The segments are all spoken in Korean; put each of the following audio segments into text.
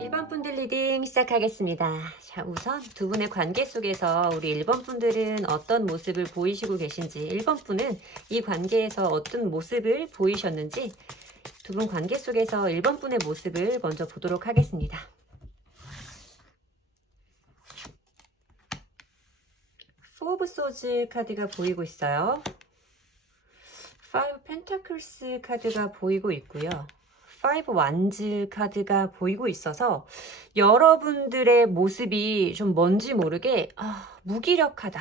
1번 분들 리딩 시작하겠습니다. 자, 우선 두 분의 관계 속에서 우리 1번 분들은 어떤 모습을 보이시고 계신지, 1번 분은 이 관계에서 어떤 모습을 보이셨는지 두 분 관계 속에서 1번 분의 모습을 먼저 보도록 하겠습니다. Four of Swords 카드가 보이고 있어요. Five Pentacles 카드가 보이고 있고요. 파이브 완즈 카드가 보이고 있어서 여러분들의 모습이 좀 뭔지 모르게 무기력하다.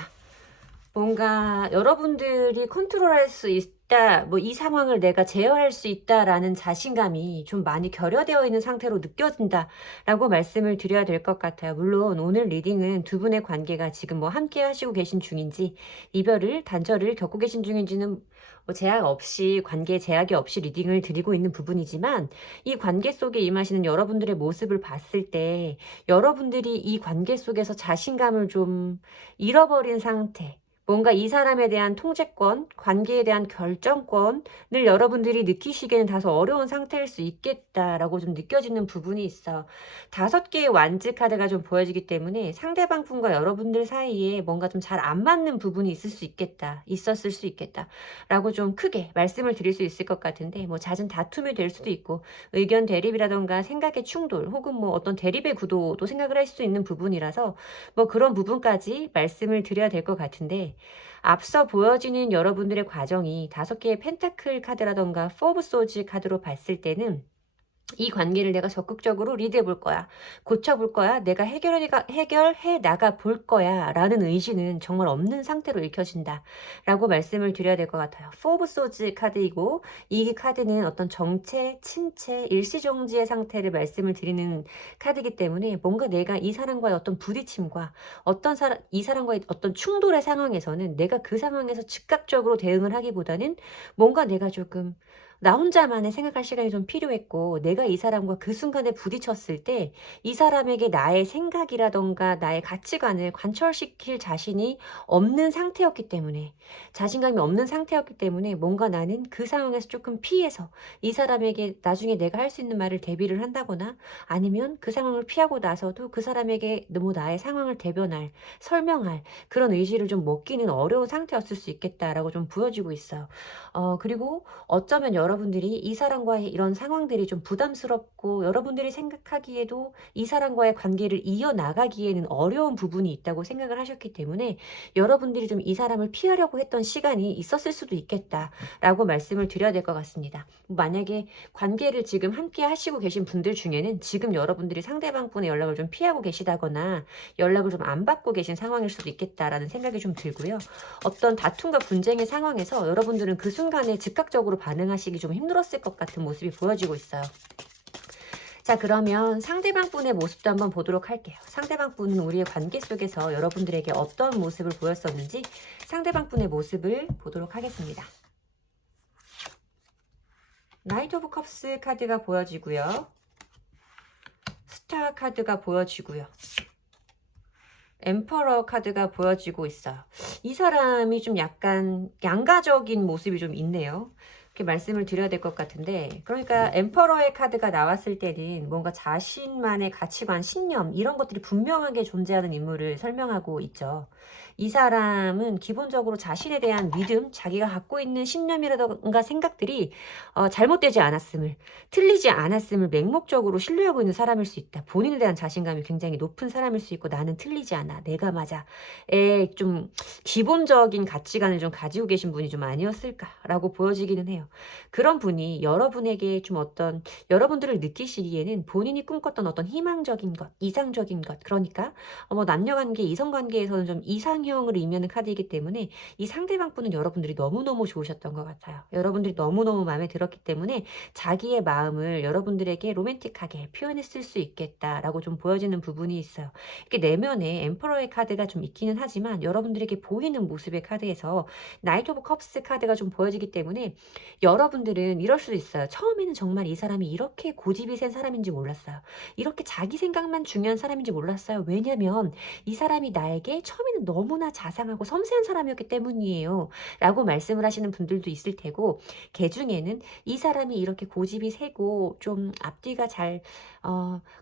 뭔가 여러분들이 컨트롤할 수 있다, 뭐 이 상황을 내가 제어할 수 있다라는 자신감이 좀 많이 결여되어 있는 상태로 느껴진다라고 말씀을 드려야 될 것 같아요. 물론 오늘 리딩은 두 분의 관계가 지금 뭐 함께 하시고 계신 중인지 이별을, 단절을 겪고 계신 중인지는 뭐 제약 없이, 관계에 제약이 없이 리딩을 드리고 있는 부분이지만 이 관계 속에 임하시는 여러분들의 모습을 봤을 때 여러분들이 이 관계 속에서 자신감을 좀 잃어버린 상태, 뭔가 이 사람에 대한 통제권, 관계에 대한 결정권을 여러분들이 느끼시기에는 다소 어려운 상태일 수 있겠다라고 좀 느껴지는 부분이 있어. 5개의 완즈 카드가 좀 보여지기 때문에 상대방 분과 여러분들 사이에 뭔가 좀 잘 안 맞는 부분이 있었을 수 있겠다 라고 좀 크게 말씀을 드릴 수 있을 것 같은데, 뭐 잦은 다툼이 될 수도 있고 의견 대립이라던가 생각의 충돌 혹은 뭐 어떤 대립의 구도도 생각을 할 수 있는 부분이라서 뭐 그런 부분까지 말씀을 드려야 될 것 같은데, 앞서 보여지는 여러분들의 과정이 5개의 펜타클 카드라던가 포 오브 소즈 카드로 봤을 때는 이 관계를 내가 적극적으로 리드해 볼 거야, 고쳐볼 거야, 내가 해결해 나가 볼 거야 라는 의지는 정말 없는 상태로 읽혀진다 라고 말씀을 드려야 될 것 같아요. 포 오브 소즈 카드이고 이 카드는 어떤 정체, 침체, 일시정지의 상태를 말씀을 드리는 카드이기 때문에 뭔가 내가 이 사람과의 어떤 부딪힘과 이 사람과의 어떤 충돌의 상황에서는 내가 그 상황에서 즉각적으로 대응을 하기보다는 뭔가 내가 조금 나 혼자만의 생각할 시간이 좀 필요했고, 내가 이 사람과 그 순간에 부딪혔을 때 이 사람에게 나의 생각이라던가 나의 가치관을 관철시킬 자신이 없는 상태였기 때문에, 자신감이 없는 상태였기 때문에 뭔가 나는 그 상황에서 조금 피해서 이 사람에게 나중에 내가 할 수 있는 말을 대비를 한다거나, 아니면 그 상황을 피하고 나서도 그 사람에게 너무 나의 상황을 대변할, 설명할 그런 의지를 좀 먹기는 어려운 상태였을 수 있겠다라고 좀 보여지고 있어요. 그리고 어쩌면 여러분들이 이 사람과의 이런 상황들이 좀 부담스럽고 여러분들이 생각하기에도 이 사람과의 관계를 이어나가기에는 어려운 부분이 있다고 생각을 하셨기 때문에 여러분들이 좀 이 사람을 피하려고 했던 시간이 있었을 수도 있겠다라고 말씀을 드려야 될 것 같습니다. 만약에 관계를 지금 함께 하시고 계신 분들 중에는 지금 여러분들이 상대방 분의 연락을 좀 피하고 계시다거나 연락을 좀 안 받고 계신 상황일 수도 있겠다라는 생각이 좀 들고요. 어떤 다툼과 분쟁의 상황에서 여러분들은 그 순간에 즉각적으로 반응하시기 좀 힘들었을 것 같은 모습이 보여지고 있어요. 자, 그러면 상대방 분의 모습도 한번 보도록 할게요. 상대방 분은 우리의 관계 속에서 여러분들에게 어떤 모습을 보였었는지 상대방 분의 모습을 보도록 하겠습니다. 나이트 오브 컵스 카드가 보여지고요. 스타 카드가 보여지고요. 엠퍼러 카드가 보여지고 있어요. 이 사람이 좀 약간 양가적인 모습이 좀 있네요. 이렇게 말씀을 드려야 될 것 같은데, 그러니까 엠퍼러의 카드가 나왔을 때는 뭔가 자신만의 가치관, 신념 이런 것들이 분명하게 존재하는 인물을 설명하고 있죠. 이 사람은 기본적으로 자신에 대한 믿음, 자기가 갖고 있는 신념이라던가 생각들이 잘못되지 않았음을, 틀리지 않았음을 맹목적으로 신뢰하고 있는 사람일 수 있다. 본인에 대한 자신감이 굉장히 높은 사람일 수 있고, 나는 틀리지 않아, 내가 맞아, 좀 기본적인 가치관을 좀 가지고 계신 분이 좀 아니었을까라고 보여지기는 해요. 그런 분이 여러분에게 좀 어떤, 여러분들을 느끼시기에는 본인이 꿈꿨던 어떤 희망적인 것, 이상적인 것, 그러니까 뭐 남녀관계, 이성관계에서는 좀 이상의 이상형을 의미하는 카드이기 때문에 이 상대방 분은 여러분들이 너무너무 좋으셨던 것 같아요. 여러분들이 너무너무 마음에 들었기 때문에 자기의 마음을 여러분들에게 로맨틱하게 표현했을 수 있겠다라고 좀 보여지는 부분이 있어요. 이렇게 내면에 엠퍼러의 카드가 좀 있기는 하지만 여러분들에게 보이는 모습의 카드에서 나이트 오브 컵스 카드가 좀 보여지기 때문에 여러분들은 이럴 수도 있어요. 처음에는 정말 이 사람이 이렇게 고집이 센 사람인지 몰랐어요. 이렇게 자기 생각만 중요한 사람인지 몰랐어요. 왜냐면 이 사람이 나에게 처음에는 너무나 자상하고 섬세한 사람이었기 때문이에요. 라고 말씀을 하시는 분들도 있을 테고, 개 중에는 이 사람이 이렇게 고집이 세고 좀 앞뒤가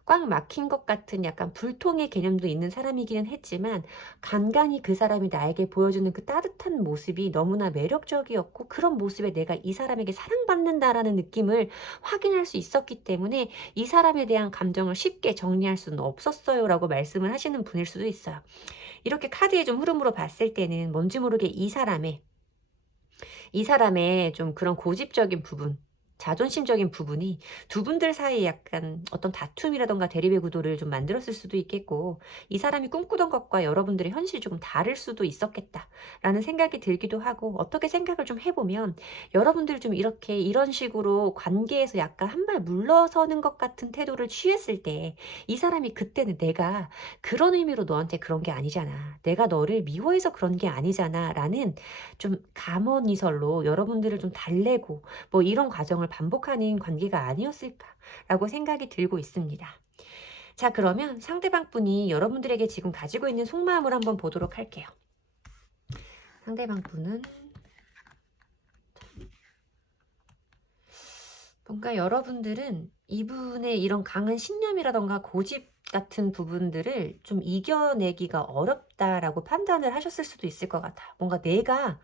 꽉 막힌 것 같은 약간 불통의 개념도 있는 사람이기는 했지만, 간간히 그 사람이 나에게 보여주는 그 따뜻한 모습이 너무나 매력적이었고, 그런 모습에 내가 이 사람에게 사랑받는다라는 느낌을 확인할 수 있었기 때문에 이 사람에 대한 감정을 쉽게 정리할 수는 없었어요 라고 말씀을 하시는 분일 수도 있어요. 이렇게 카드의 좀 흐름으로 봤을 때는 뭔지 모르게 이 사람의 좀 그런 고집적인 부분, 자존심적인 부분이 두 분들 사이에 약간 어떤 다툼이라던가 대립의 구도를 좀 만들었을 수도 있겠고, 이 사람이 꿈꾸던 것과 여러분들의 현실이 조금 다를 수도 있었겠다라는 생각이 들기도 하고, 어떻게 생각을 좀 해보면 여러분들이 좀 이렇게 이런 식으로 관계에서 약간 한 발 물러서는 것 같은 태도를 취했을 때 이 사람이 그때는 내가 그런 의미로 너한테 그런 게 아니잖아, 내가 너를 미워해서 그런 게 아니잖아 라는 좀 감언이설로 여러분들을 좀 달래고 뭐 이런 과정을 반복하는 관계가 아니었을까라고 생각이 들고 있습니다. 자, 그러면 상대방 분이 여러분들에게 지금 가지고 있는 속마음을 한번 보도록 할게요. 상대방 분은 뭔가 여러분들은 이분의 이런 강한 신념이라던가 고집 같은 부분들을 좀 이겨내기가 어렵다라고 판단을 하셨을 수도 있을 것 같아요. 뭔가 내가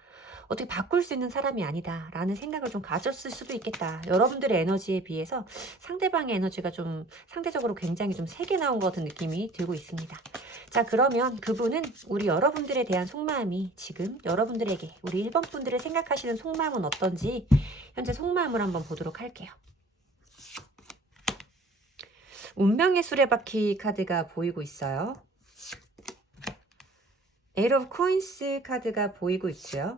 어떻게 바꿀 수 있는 사람이 아니다 라는 생각을 좀 가졌을 수도 있겠다. 여러분들의 에너지에 비해서 상대방의 에너지가 좀 상대적으로 굉장히 좀 세게 나온 것 같은 느낌이 들고 있습니다. 자, 그러면 그분은 우리 여러분들에 대한 속마음이 지금 여러분들에게, 우리 1번 분들을 생각하시는 속마음은 어떤지 현재 속마음을 한번 보도록 할게요. 운명의 수레바퀴 카드가 보이고 있어요. 에이트 오브 코인스 카드가 보이고 있고요.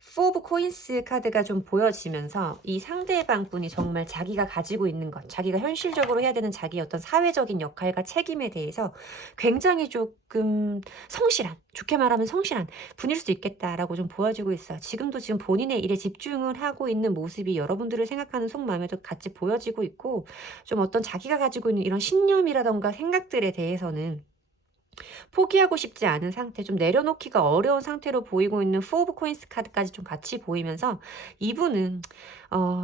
4 오브 코인스 카드가 좀 보여지면서 이 상대방 분이 정말 자기가 가지고 있는 것, 자기가 현실적으로 해야 되는 자기의 어떤 사회적인 역할과 책임에 대해서 굉장히 조금 성실한, 좋게 말하면 성실한 분일 수 있겠다라고 좀 보여지고 있어요. 지금 본인의 일에 집중을 하고 있는 모습이 여러분들을 생각하는 속마음에도 같이 보여지고 있고, 좀 어떤 자기가 가지고 있는 이런 신념이라던가 생각들에 대해서는 포기하고 싶지 않은 상태, 좀 내려놓기가 어려운 상태로 보이고 있는 4 오브 코인스 카드까지 좀 같이 보이면서 이분은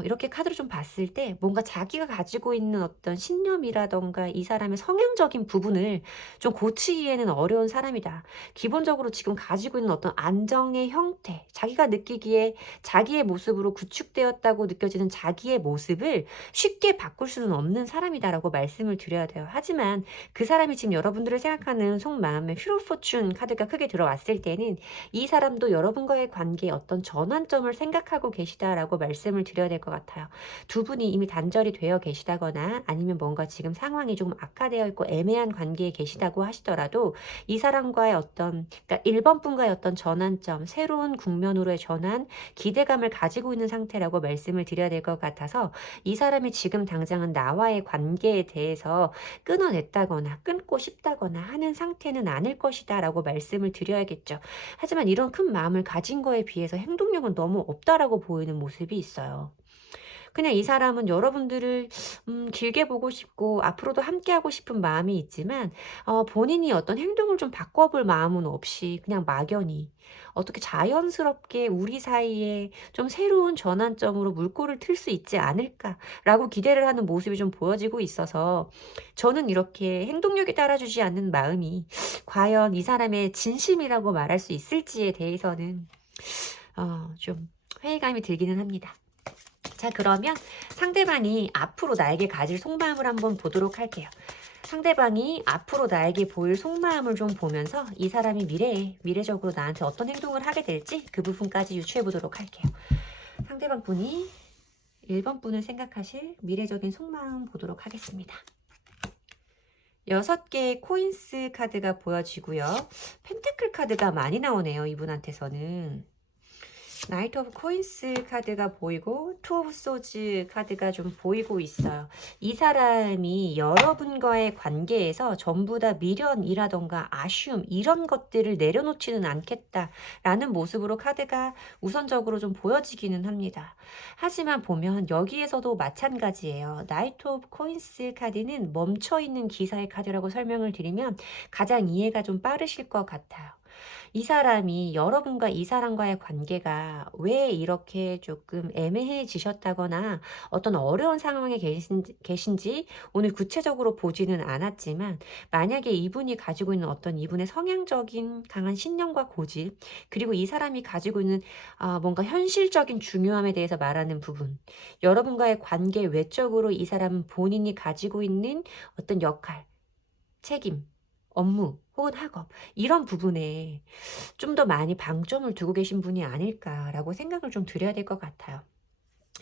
이렇게 카드를 좀 봤을 때 뭔가 자기가 가지고 있는 어떤 신념이라던가 이 사람의 성향적인 부분을 좀 고치기에는 어려운 사람이다. 기본적으로 지금 가지고 있는 어떤 안정의 형태, 자기가 느끼기에 자기의 모습으로 구축되었다고 느껴지는 자기의 모습을 쉽게 바꿀 수는 없는 사람이다라고 말씀을 드려야 돼요. 하지만 그 사람이 지금 여러분들을 생각하는 속마음에 휠 오브 포춘 카드가 크게 들어왔을 때는 이 사람도 여러분과의 관계에 어떤 전환점을 생각하고 계시다라고 말씀을 드려야 될 것 같아요. 두 분이 이미 단절이 되어 계시다거나 아니면 뭔가 지금 상황이 조금 악화되어 있고 애매한 관계에 계시다고 하시더라도 이 사람과의 어떤, 그러니까 1번 분과의 어떤 전환점, 새로운 국면으로의 전환, 기대감을 가지고 있는 상태라고 말씀을 드려야 될 것 같아서 이 사람이 지금 당장은 나와의 관계에 대해서 끊어냈다거나 끊고 싶다거나 하는 상태는 아닐 것이다 라고 말씀을 드려야겠죠. 하지만 이런 큰 마음을 가진 거에 비해서 행동력은 너무 없다라고 보이는 모습이 있어요. 그냥 이 사람은 여러분들을 길게 보고 싶고 앞으로도 함께하고 싶은 마음이 있지만 본인이 어떤 행동을 좀 바꿔볼 마음은 없이 그냥 막연히 어떻게 자연스럽게 우리 사이에 좀 새로운 전환점으로 물꼬를 틀 수 있지 않을까라고 기대를 하는 모습이 좀 보여지고 있어서, 저는 이렇게 행동력이 따라주지 않는 마음이 과연 이 사람의 진심이라고 말할 수 있을지에 대해서는 좀 회의감이 들기는 합니다. 자, 그러면 상대방이 앞으로 나에게 가질 속마음을 한번 보도록 할게요. 상대방이 앞으로 나에게 보일 속마음을 좀 보면서 이 사람이 미래적으로 나한테 어떤 행동을 하게 될지 그 부분까지 유추해 보도록 할게요. 상대방 분이 1번 분을 생각하실 미래적인 속마음 보도록 하겠습니다. 6개의 코인스 카드가 보여지고요. 펜타클 카드가 많이 나오네요. 이분한테서는. 나이트 오브 코인스 카드가 보이고 투 오브 소즈 카드가 좀 보이고 있어요. 이 사람이 여러분과의 관계에서 전부 다 미련이라던가 아쉬움 이런 것들을 내려놓지는 않겠다라는 모습으로 카드가 우선적으로 좀 보여지기는 합니다. 하지만 보면 여기에서도 마찬가지예요. 나이트 오브 코인스 카드는 멈춰있는 기사의 카드라고 설명을 드리면 가장 이해가 좀 빠르실 것 같아요. 이 사람이 여러분과 이 사람과의 관계가 왜 이렇게 조금 애매해지셨다거나 어떤 어려운 상황에 계신지 오늘 구체적으로 보지는 않았지만 만약에 이분이 가지고 있는 어떤 이분의 성향적인 강한 신념과 고집 그리고 이 사람이 가지고 있는 뭔가 현실적인 중요함에 대해서 말하는 부분 여러분과의 관계 외적으로 이 사람은 본인이 가지고 있는 어떤 역할, 책임, 업무 혹은 학업 이런 부분에 좀 더 많이 방점을 두고 계신 분이 아닐까라고 생각을 좀 드려야 될 것 같아요.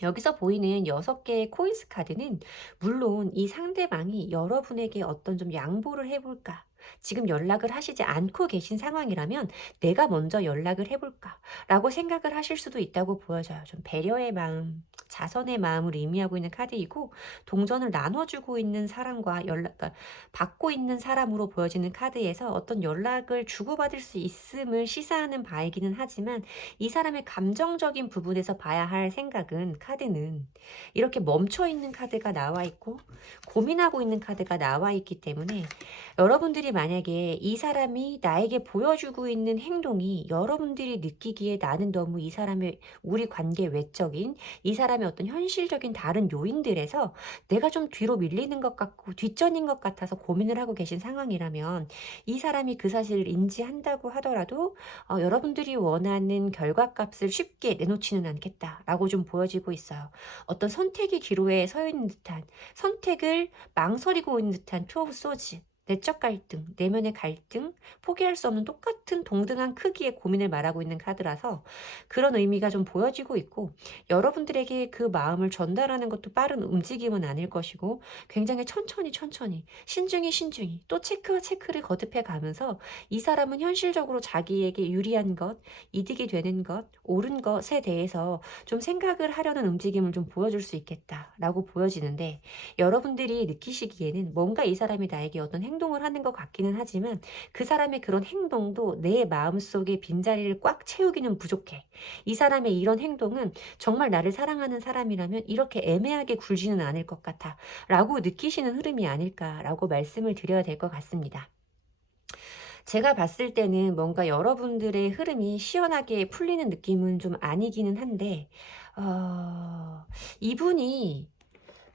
여기서 보이는 6개의 코인스 카드는 물론 이 상대방이 여러분에게 어떤 좀 양보를 해볼까? 지금 연락을 하시지 않고 계신 상황이라면 내가 먼저 연락을 해볼까? 라고 생각을 하실 수도 있다고 보여져요. 좀 배려의 마음, 자선의 마음을 의미하고 있는 카드이고 동전을 나눠주고 있는 사람과 그러니까 받고 있는 사람으로 보여지는 카드에서 어떤 연락을 주고받을 수 있음을 시사하는 바이기는 하지만 이 사람의 감정적인 부분에서 봐야 할 생각은 카드는 이렇게 멈춰있는 카드가 나와 있고 고민하고 있는 카드가 나와 있기 때문에 여러분들이 만약에 이 사람이 나에게 보여주고 있는 행동이 여러분들이 느끼기에 나는 너무 이 사람의 우리 관계 외적인 이 사람의 어떤 현실적인 다른 요인들에서 내가 좀 뒤로 밀리는 것 같고 뒷전인 것 같아서 고민을 하고 계신 상황이라면 이 사람이 그 사실을 인지한다고 하더라도 여러분들이 원하는 결과값을 쉽게 내놓지는 않겠다라고 좀 보여지고 있어요. 어떤 선택의 기로에 서 있는 듯한 선택을 망설이고 있는 듯한 투 오브 소즈 내적 갈등, 내면의 갈등, 포기할 수 없는 똑같은 동등한 크기의 고민을 말하고 있는 카드라서 그런 의미가 좀 보여지고 있고 여러분들에게 그 마음을 전달하는 것도 빠른 움직임은 아닐 것이고 굉장히 천천히 신중히 또 체크와 체크를 거듭해 가면서 이 사람은 현실적으로 자기에게 유리한 것, 이득이 되는 것, 옳은 것에 대해서 좀 생각을 하려는 움직임을 좀 보여줄 수 있겠다라고 보여지는데 여러분들이 느끼시기에는 뭔가 이 사람이 나에게 어떤 행동을 하는 것 같기는 하지만 그 사람의 그런 행동도 내 마음속의 빈자리를 꽉 채우기는 부족해. 이 사람의 이런 행동은 정말 나를 사랑하는 사람이라면 이렇게 애매하게 굴지는 않을 것 같아 라고 느끼시는 흐름이 아닐까라고 말씀을 드려야 될 것 같습니다. 제가 봤을 때는 뭔가 여러분들의 흐름이 시원하게 풀리는 느낌은 좀 아니기는 한데 이분이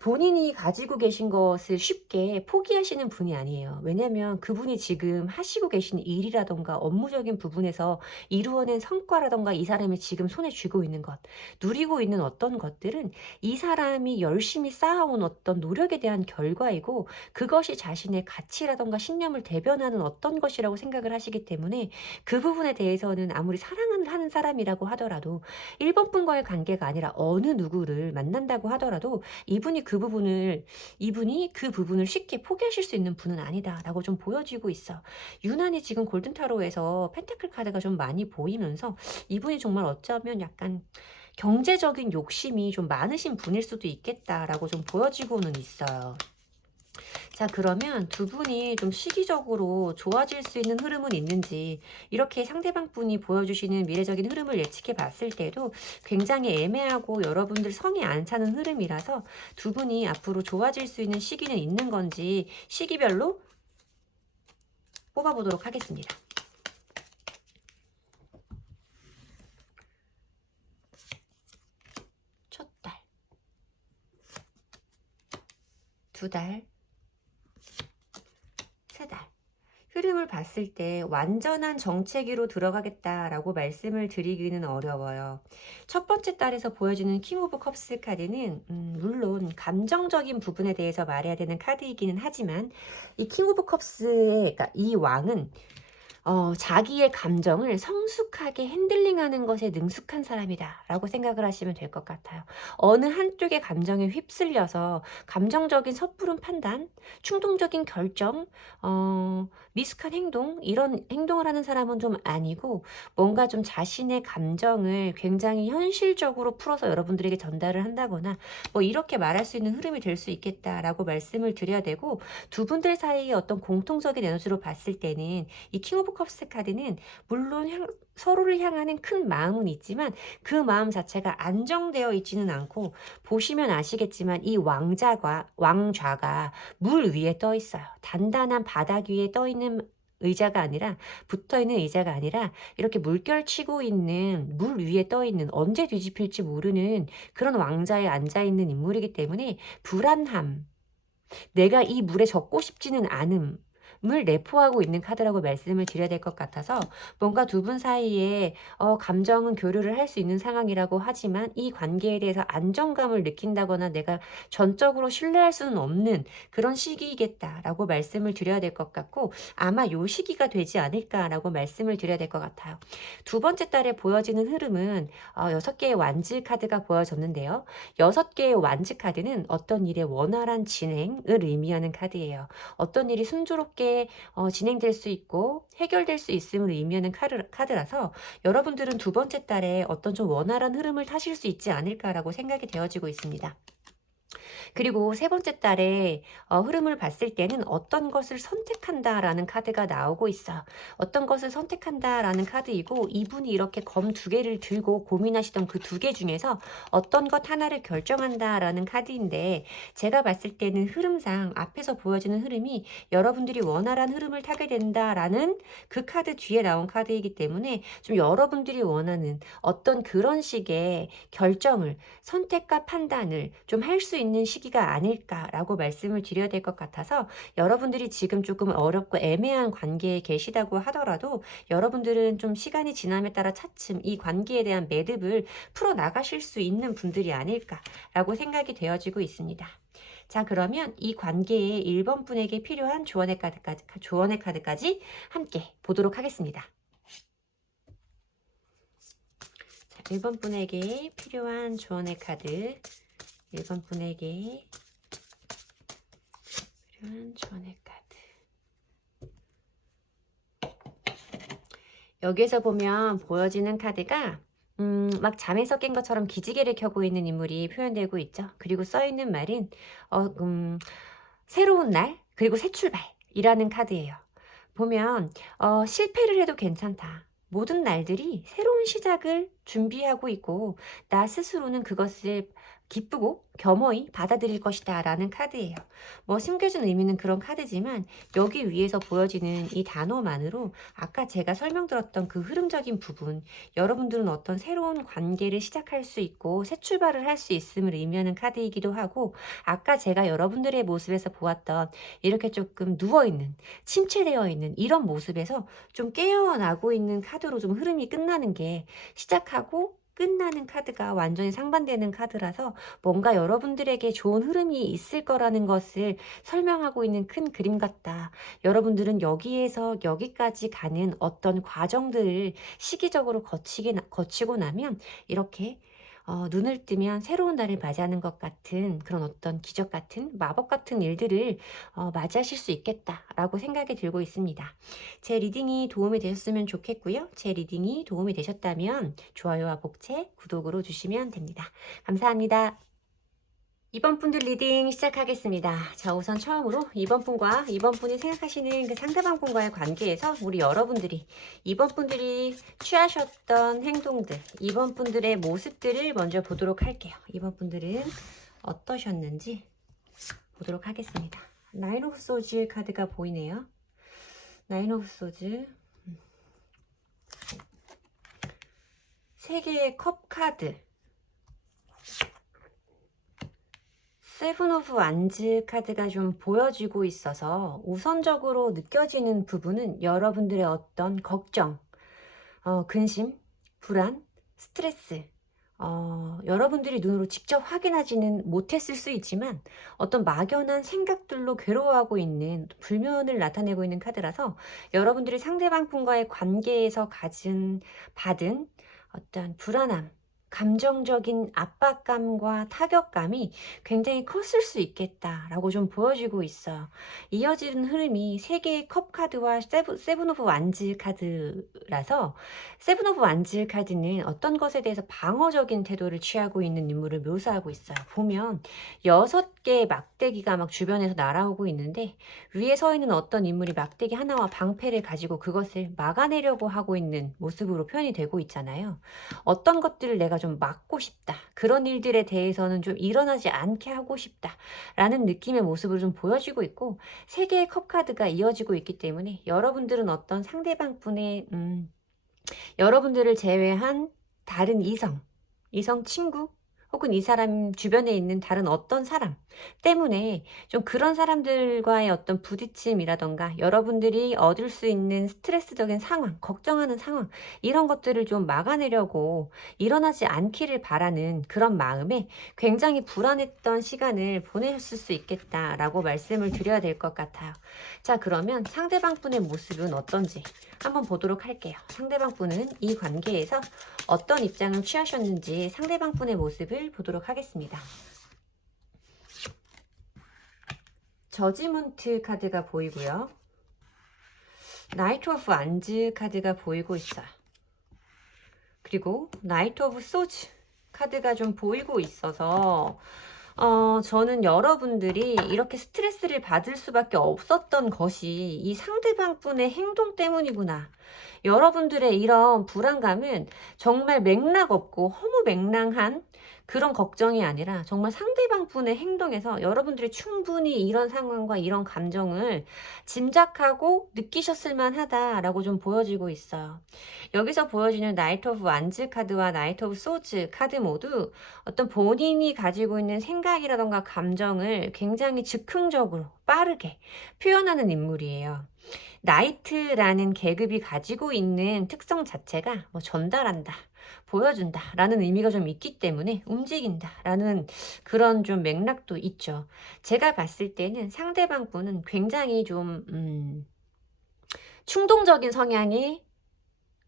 본인이 가지고 계신 것을 쉽게 포기하시는 분이 아니에요. 왜냐하면 그분이 지금 하시고 계신 일이라던가 업무적인 부분에서 이루어낸 성과라던가 이 사람이 지금 손에 쥐고 있는 것, 누리고 있는 어떤 것들은 이 사람이 열심히 쌓아온 어떤 노력에 대한 결과이고 그것이 자신의 가치라던가 신념을 대변하는 어떤 것이라고 생각을 하시기 때문에 그 부분에 대해서는 아무리 사랑을 하는 사람이라고 하더라도 1번 분과의 관계가 아니라 어느 누구를 만난다고 하더라도 이분이 그 부분을 쉽게 포기하실 수 있는 분은 아니다라고 좀 보여지고 있어. 유난히 지금 골든타로에서 펜타클 카드가 좀 많이 보이면서 이분이 정말 어쩌면 약간 경제적인 욕심이 좀 많으신 분일 수도 있겠다라고 좀 보여지고는 있어요. 자, 그러면 두 분이 좀 시기적으로 좋아질 수 있는 흐름은 있는지 이렇게 상대방 분이 보여주시는 미래적인 흐름을 예측해 봤을 때도 굉장히 애매하고 여러분들 성이 안 차는 흐름이라서 두 분이 앞으로 좋아질 수 있는 시기는 있는 건지 시기별로 뽑아보도록 하겠습니다. 첫 달, 두 달, 세 달. 흐름을 봤을 때 완전한 정체기로 들어가겠다라고 말씀을 드리기는 어려워요. 첫 번째 달에서 보여주는 킹 오브 컵스 카드는 물론 감정적인 부분에 대해서 말해야 되는 카드이기는 하지만 이 킹 오브 컵스의 그러니까 이 왕은 자기의 감정을 성숙하게 핸들링하는 것에 능숙한 사람이다 라고 생각을 하시면 될 것 같아요. 어느 한쪽의 감정에 휩쓸려서 감정적인 섣부른 판단, 충동적인 결정, 미숙한 행동, 이런 행동을 하는 사람은 좀 아니고, 뭔가 좀 자신의 감정을 굉장히 현실적으로 풀어서 여러분들에게 전달을 한다거나 뭐 이렇게 말할 수 있는 흐름이 될 수 있겠다라고 말씀을 드려야 되고, 두 분들 사이의 어떤 공통적인 에너지로 봤을 때는 이 킹 오브 컵스 카드는 물론 서로를 향하는 큰 마음은 있지만 그 마음 자체가 안정되어 있지는 않고, 보시면 아시겠지만 이 왕좌가 물 위에 떠 있어요. 단단한 바닥 위에 떠 있는 의자가 아니라, 붙어 있는 의자가 아니라 이렇게 물결치고 있는 물 위에 떠 있는, 언제 뒤집힐지 모르는 그런 왕좌에 앉아 있는 인물이기 때문에 불안함, 내가 이 물에 젖고 싶지는 않음을 내포하고 있는 카드라고 말씀을 드려야 될 것 같아서, 뭔가 두 분 사이에 감정은 교류를 할 수 있는 상황이라고 하지만 이 관계에 대해서 안정감을 느낀다거나 내가 전적으로 신뢰할 수는 없는 그런 시기이겠다라고 말씀을 드려야 될 것 같고, 아마 요 시기가 되지 않을까라고 말씀을 드려야 될 것 같아요. 두 번째 달에 보여지는 흐름은 6개의 완즈 카드가 보여졌는데요. 6개의 완즈 카드는 어떤 일의 원활한 진행을 의미하는 카드예요. 어떤 일이 순조롭게 진행될 수 있고 해결될 수 있음을 의미하는 카드라서, 여러분들은 두 번째 달에 어떤 좀 원활한 흐름을 타실 수 있지 않을까라고 생각이 되어지고 있습니다. 그리고 세 번째 달에 흐름을 봤을 때는 어떤 것을 선택한다라는 카드가 나오고 있어요. 어떤 것을 선택한다라는 카드이고, 이분이 이렇게 검 2개를 들고 고민하시던 그 2개 중에서 어떤 것 하나를 결정한다라는 카드인데, 제가 봤을 때는 흐름상 앞에서 보여지는 흐름이 여러분들이 원활한 흐름을 타게 된다라는 그 카드 뒤에 나온 카드이기 때문에, 좀 여러분들이 원하는 어떤 그런 식의 결정을, 선택과 판단을 좀 할 수 있는 시기가 아닐까라고 말씀을 드려야 될 것 같아서, 여러분들이 지금 조금 어렵고 애매한 관계에 계시다고 하더라도 여러분들은 좀 시간이 지남에 따라 차츰 이 관계에 대한 매듭을 풀어 나가실 수 있는 분들이 아닐까라고 생각이 되어지고 있습니다. 자, 그러면 이 관계의 1번 분에게 필요한 조언의 카드까지 함께 보도록 하겠습니다. 자, 1번 분에게 필요한 조언의 카드, 1번 분에게 필요한 조언의 카드. 여기에서 보면 보여지는 카드가 막 잠에서 깬 것처럼 기지개를 켜고 있는 인물이 표현되고 있죠. 그리고 써있는 말은 새로운 날, 그리고 새 출발이라는 카드예요. 보면 실패를 해도 괜찮다. 모든 날들이 새로운 시작을 준비하고 있고, 나 스스로는 그것을 기쁘고 겸허히 받아들일 것이다 라는 카드예요. 뭐 숨겨진 의미는 그런 카드지만, 여기 위에서 보여지는 이 단어만으로 아까 제가 설명드렸던 그 흐름적인 부분, 여러분들은 어떤 새로운 관계를 시작할 수 있고 새 출발을 할 수 있음을 의미하는 카드이기도 하고, 아까 제가 여러분들의 모습에서 보았던 이렇게 조금 누워있는, 침체되어 있는 이런 모습에서 좀 깨어나고 있는 카드로 좀 흐름이 끝나는 게, 시작하고 끝나는 카드가 완전히 상반되는 카드라서 뭔가 여러분들에게 좋은 흐름이 있을 거라는 것을 설명하고 있는 큰 그림 같다. 여러분들은 여기에서 여기까지 가는 어떤 과정들을 시기적으로 거치고 나면 이렇게 눈을 뜨면 새로운 날을 맞이하는 것 같은 그런 어떤 기적 같은, 마법 같은 일들을 맞이하실 수 있겠다라고 생각이 들고 있습니다. 제 리딩이 도움이 되셨으면 좋겠고요. 제 리딩이 도움이 되셨다면 좋아요와 복채, 구독으로 주시면 됩니다. 감사합니다. 이번 분들 리딩 시작하겠습니다. 자, 우선 처음으로 이번 분이 생각하시는 그 상대방 분과의 관계에서 우리 여러분들이, 이번 분들이 취하셨던 행동들, 이번 분들의 모습들을 먼저 보도록 할게요. 이번 분들은 어떠셨는지 보도록 하겠습니다. 나인 오브 소즈 카드가 보이네요. 나인 오브 소즈, 3개의 컵 카드, 세븐 오브 완즈 카드가 좀 보여지고 있어서, 우선적으로 느껴지는 부분은 여러분들의 어떤 걱정, 근심, 불안, 스트레스, 여러분들이 눈으로 직접 확인하지는 못했을 수 있지만 어떤 막연한 생각들로 괴로워하고 있는 불면을 나타내고 있는 카드라서 여러분들이 상대방 분과의 관계에서 받은 어떤 불안함, 감정적인 압박감과 타격감이 굉장히 컸을 수 있겠다라고 좀 보여지고 있어요. 이어지는 흐름이 세 개의 컵 카드와 세븐 오브 완즈 카드라서 세븐 오브 완즈 카드는 어떤 것에 대해서 방어적인 태도를 취하고 있는 인물을 묘사하고 있어요. 보면 6개의 막대기가 막 주변에서 날아오고 있는데 위에 서 있는 어떤 인물이 막대기 하나와 방패를 가지고 그것을 막아내려고 하고 있는 모습으로 표현이 되고 있잖아요. 어떤 것들을 내가 좀 막고 싶다. 그런 일들에 대해서는 좀 일어나지 않게 하고 싶다. 라는 느낌의 모습으로 좀 보여지고 있고 3개의 컵 카드가 이어지고 있기 때문에 여러분들은 어떤 상대방 분의 여러분들을 제외한 다른 이성 친구 혹은 이 사람 주변에 있는 다른 어떤 사람 때문에 좀 그런 사람들과의 어떤 부딪힘이라던가 여러분들이 얻을 수 있는 스트레스적인 상황, 걱정하는 상황 이런 것들을 좀 막아내려고 일어나지 않기를 바라는 그런 마음에 굉장히 불안했던 시간을 보내셨을 수 있겠다라고 말씀을 드려야 될 것 같아요. 자, 그러면 상대방 분의 모습은 어떤지 한번 보도록 할게요. 상대방 분은 이 관계에서 어떤 입장을 취하셨는지 상대방 분의 모습을 보도록 하겠습니다. 저지먼트 카드가 보이고요. 나이트 오브 완즈 카드가 보이고 있어요. 그리고 나이트 오브 소즈 카드가 좀 보이고 있어서 저는 여러분들이 이렇게 스트레스를 받을 수밖에 없었던 것이 이 상대방 분의 행동 때문이구나. 여러분들의 이런 불안감은 정말 맥락 없고 허무맹랑한 그런 걱정이 아니라 정말 상대방 분의 행동에서 여러분들이 충분히 이런 상황과 이런 감정을 짐작하고 느끼셨을 만하다라고 좀 보여지고 있어요. 여기서 보여지는 나이트 오브 완즈 카드와 나이트 오브 소즈 카드 모두 어떤 본인이 가지고 있는 생각이라던가 감정을 굉장히 즉흥적으로 빠르게 표현하는 인물이에요. 나이트라는 계급이 가지고 있는 특성 자체가 뭐 전달한다, 보여준다 라는 의미가 좀 있기 때문에 움직인다 라는 그런 좀 맥락도 있죠. 제가 봤을 때는 상대방 분은 굉장히 좀 충동적인 성향의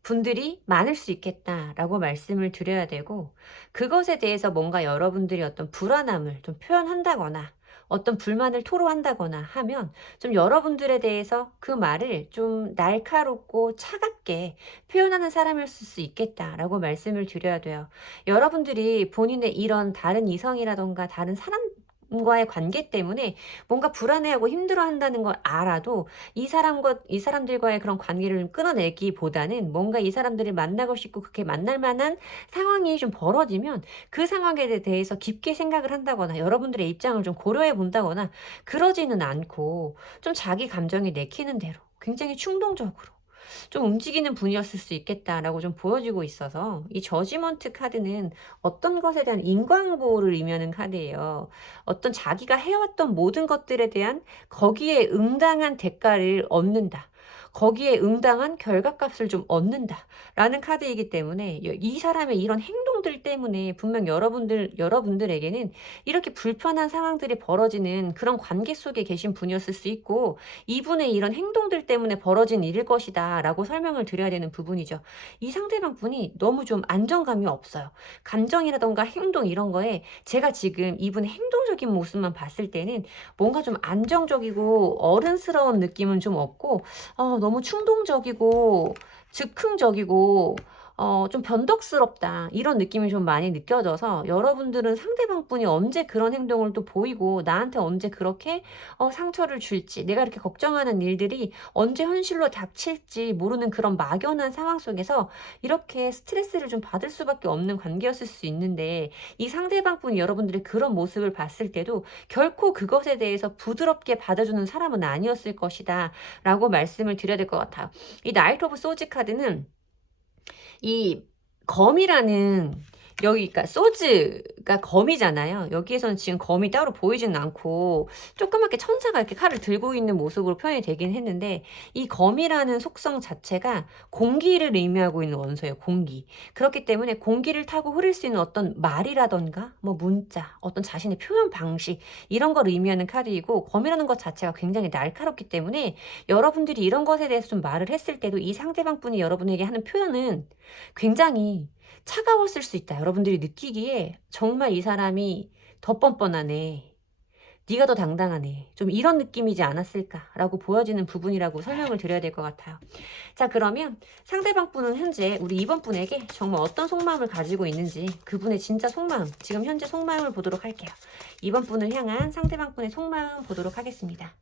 분들이 많을 수 있겠다라고 말씀을 드려야 되고 그것에 대해서 뭔가 여러분들이 어떤 불안함을 좀 표현한다거나 어떤 불만을 토로한다거나 하면 좀 여러분들에 대해서 그 말을 좀 날카롭고 차갑게 표현하는 사람이었을 수 있겠다라고 말씀을 드려야 돼요. 여러분들이 본인의 이런 다른 이성이라던가 다른 사람과의 관계 때문에 뭔가 불안해하고 힘들어한다는 걸 알아도 이 사람들과의 그런 관계를 끊어내기보다는 뭔가 이 사람들을 만나고 싶고 그렇게 만날 만한 상황이 좀 벌어지면 그 상황에 대해서 깊게 생각을 한다거나 여러분들의 입장을 좀 고려해 본다거나 그러지는 않고 좀 자기 감정이 내키는 대로 굉장히 충동적으로 좀 움직이는 분이었을 수 있겠다라고 좀 보여지고 있어서 이 저지먼트 카드는 어떤 것에 대한 인과응보를 의미하는 카드예요. 어떤 자기가 해왔던 모든 것들에 대한 거기에 응당한 대가를 얻는다. 거기에 응당한 결과값을 좀 얻는다라는 카드이기 때문에 이 사람의 이런 행동들 때문에 분명 여러분들에게는 이렇게 불편한 상황들이 벌어지는 그런 관계 속에 계신 분이었을 수 있고 이분의 이런 행동들 때문에 벌어진 일일 것이다 라고 설명을 드려야 되는 부분이죠. 이 상대방 분이 너무 좀 안정감이 없어요. 감정이라던가 행동 이런 거에 제가 지금 이분의 행동적인 모습만 봤을 때는 뭔가 좀 안정적이고 어른스러운 느낌은 좀 없고 너무 충동적이고 즉흥적이고 좀 변덕스럽다 이런 느낌이 좀 많이 느껴져서 여러분들은 상대방 분이 언제 그런 행동을 또 보이고 나한테 언제 그렇게 상처를 줄지 내가 이렇게 걱정하는 일들이 언제 현실로 닥칠지 모르는 그런 막연한 상황 속에서 이렇게 스트레스를 좀 받을 수밖에 없는 관계였을 수 있는데 이 상대방 분이 여러분들의 그런 모습을 봤을 때도 결코 그것에 대해서 부드럽게 받아주는 사람은 아니었을 것이다 라고 말씀을 드려야 될 것 같아요. 이 나이트 오브 소즈 카드는 이 검이라는 여기 그러니까 소즈 그러니까 검이잖아요. 여기에서는 지금 검이 따로 보이지는 않고 조그맣게 천사가 이렇게 칼을 들고 있는 모습으로 표현이 되긴 했는데 이 검이라는 속성 자체가 공기를 의미하고 있는 원소예요. 공기. 그렇기 때문에 공기를 타고 흐를 수 있는 어떤 말이라던가 뭐 문자, 어떤 자신의 표현 방식 이런 걸 의미하는 카드이고 검이라는 것 자체가 굉장히 날카롭기 때문에 여러분들이 이런 것에 대해서 좀 말을 했을 때도 이 상대방 분이 여러분에게 하는 표현은 굉장히 차가웠을 수 있다. 여러분들이 느끼기에 정말 이 사람이 더 뻔뻔하네. 네가 더 당당하네. 좀 이런 느낌이지 않았을까라고 보여지는 부분이라고 설명을 드려야 될 것 같아요. 자, 그러면 상대방 분은 현재 우리 2번 분에게 정말 어떤 속마음을 가지고 있는지 그분의 진짜 속마음, 지금 현재 속마음을 보도록 할게요. 2번 분을 향한 상대방 분의 속마음 보도록 하겠습니다.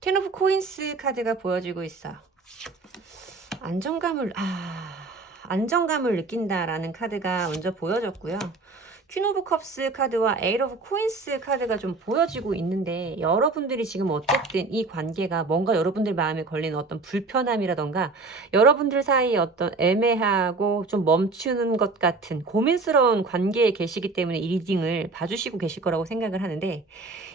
텐 오브 코인스 카드가 보여지고 있어. 안정감을 느낀다라는 카드가 먼저 보여졌고요. 퀸 오브 컵스 카드와 에잇 오브 코인스 카드가 좀 보여지고 있는데 여러분들이 지금 어쨌든 이 관계가 뭔가 여러분들 마음에 걸리는 어떤 불편함이라던가 여러분들 사이에 어떤 애매하고 좀 멈추는 것 같은 고민스러운 관계에 계시기 때문에 이 리딩을 봐주시고 계실 거라고 생각을 하는데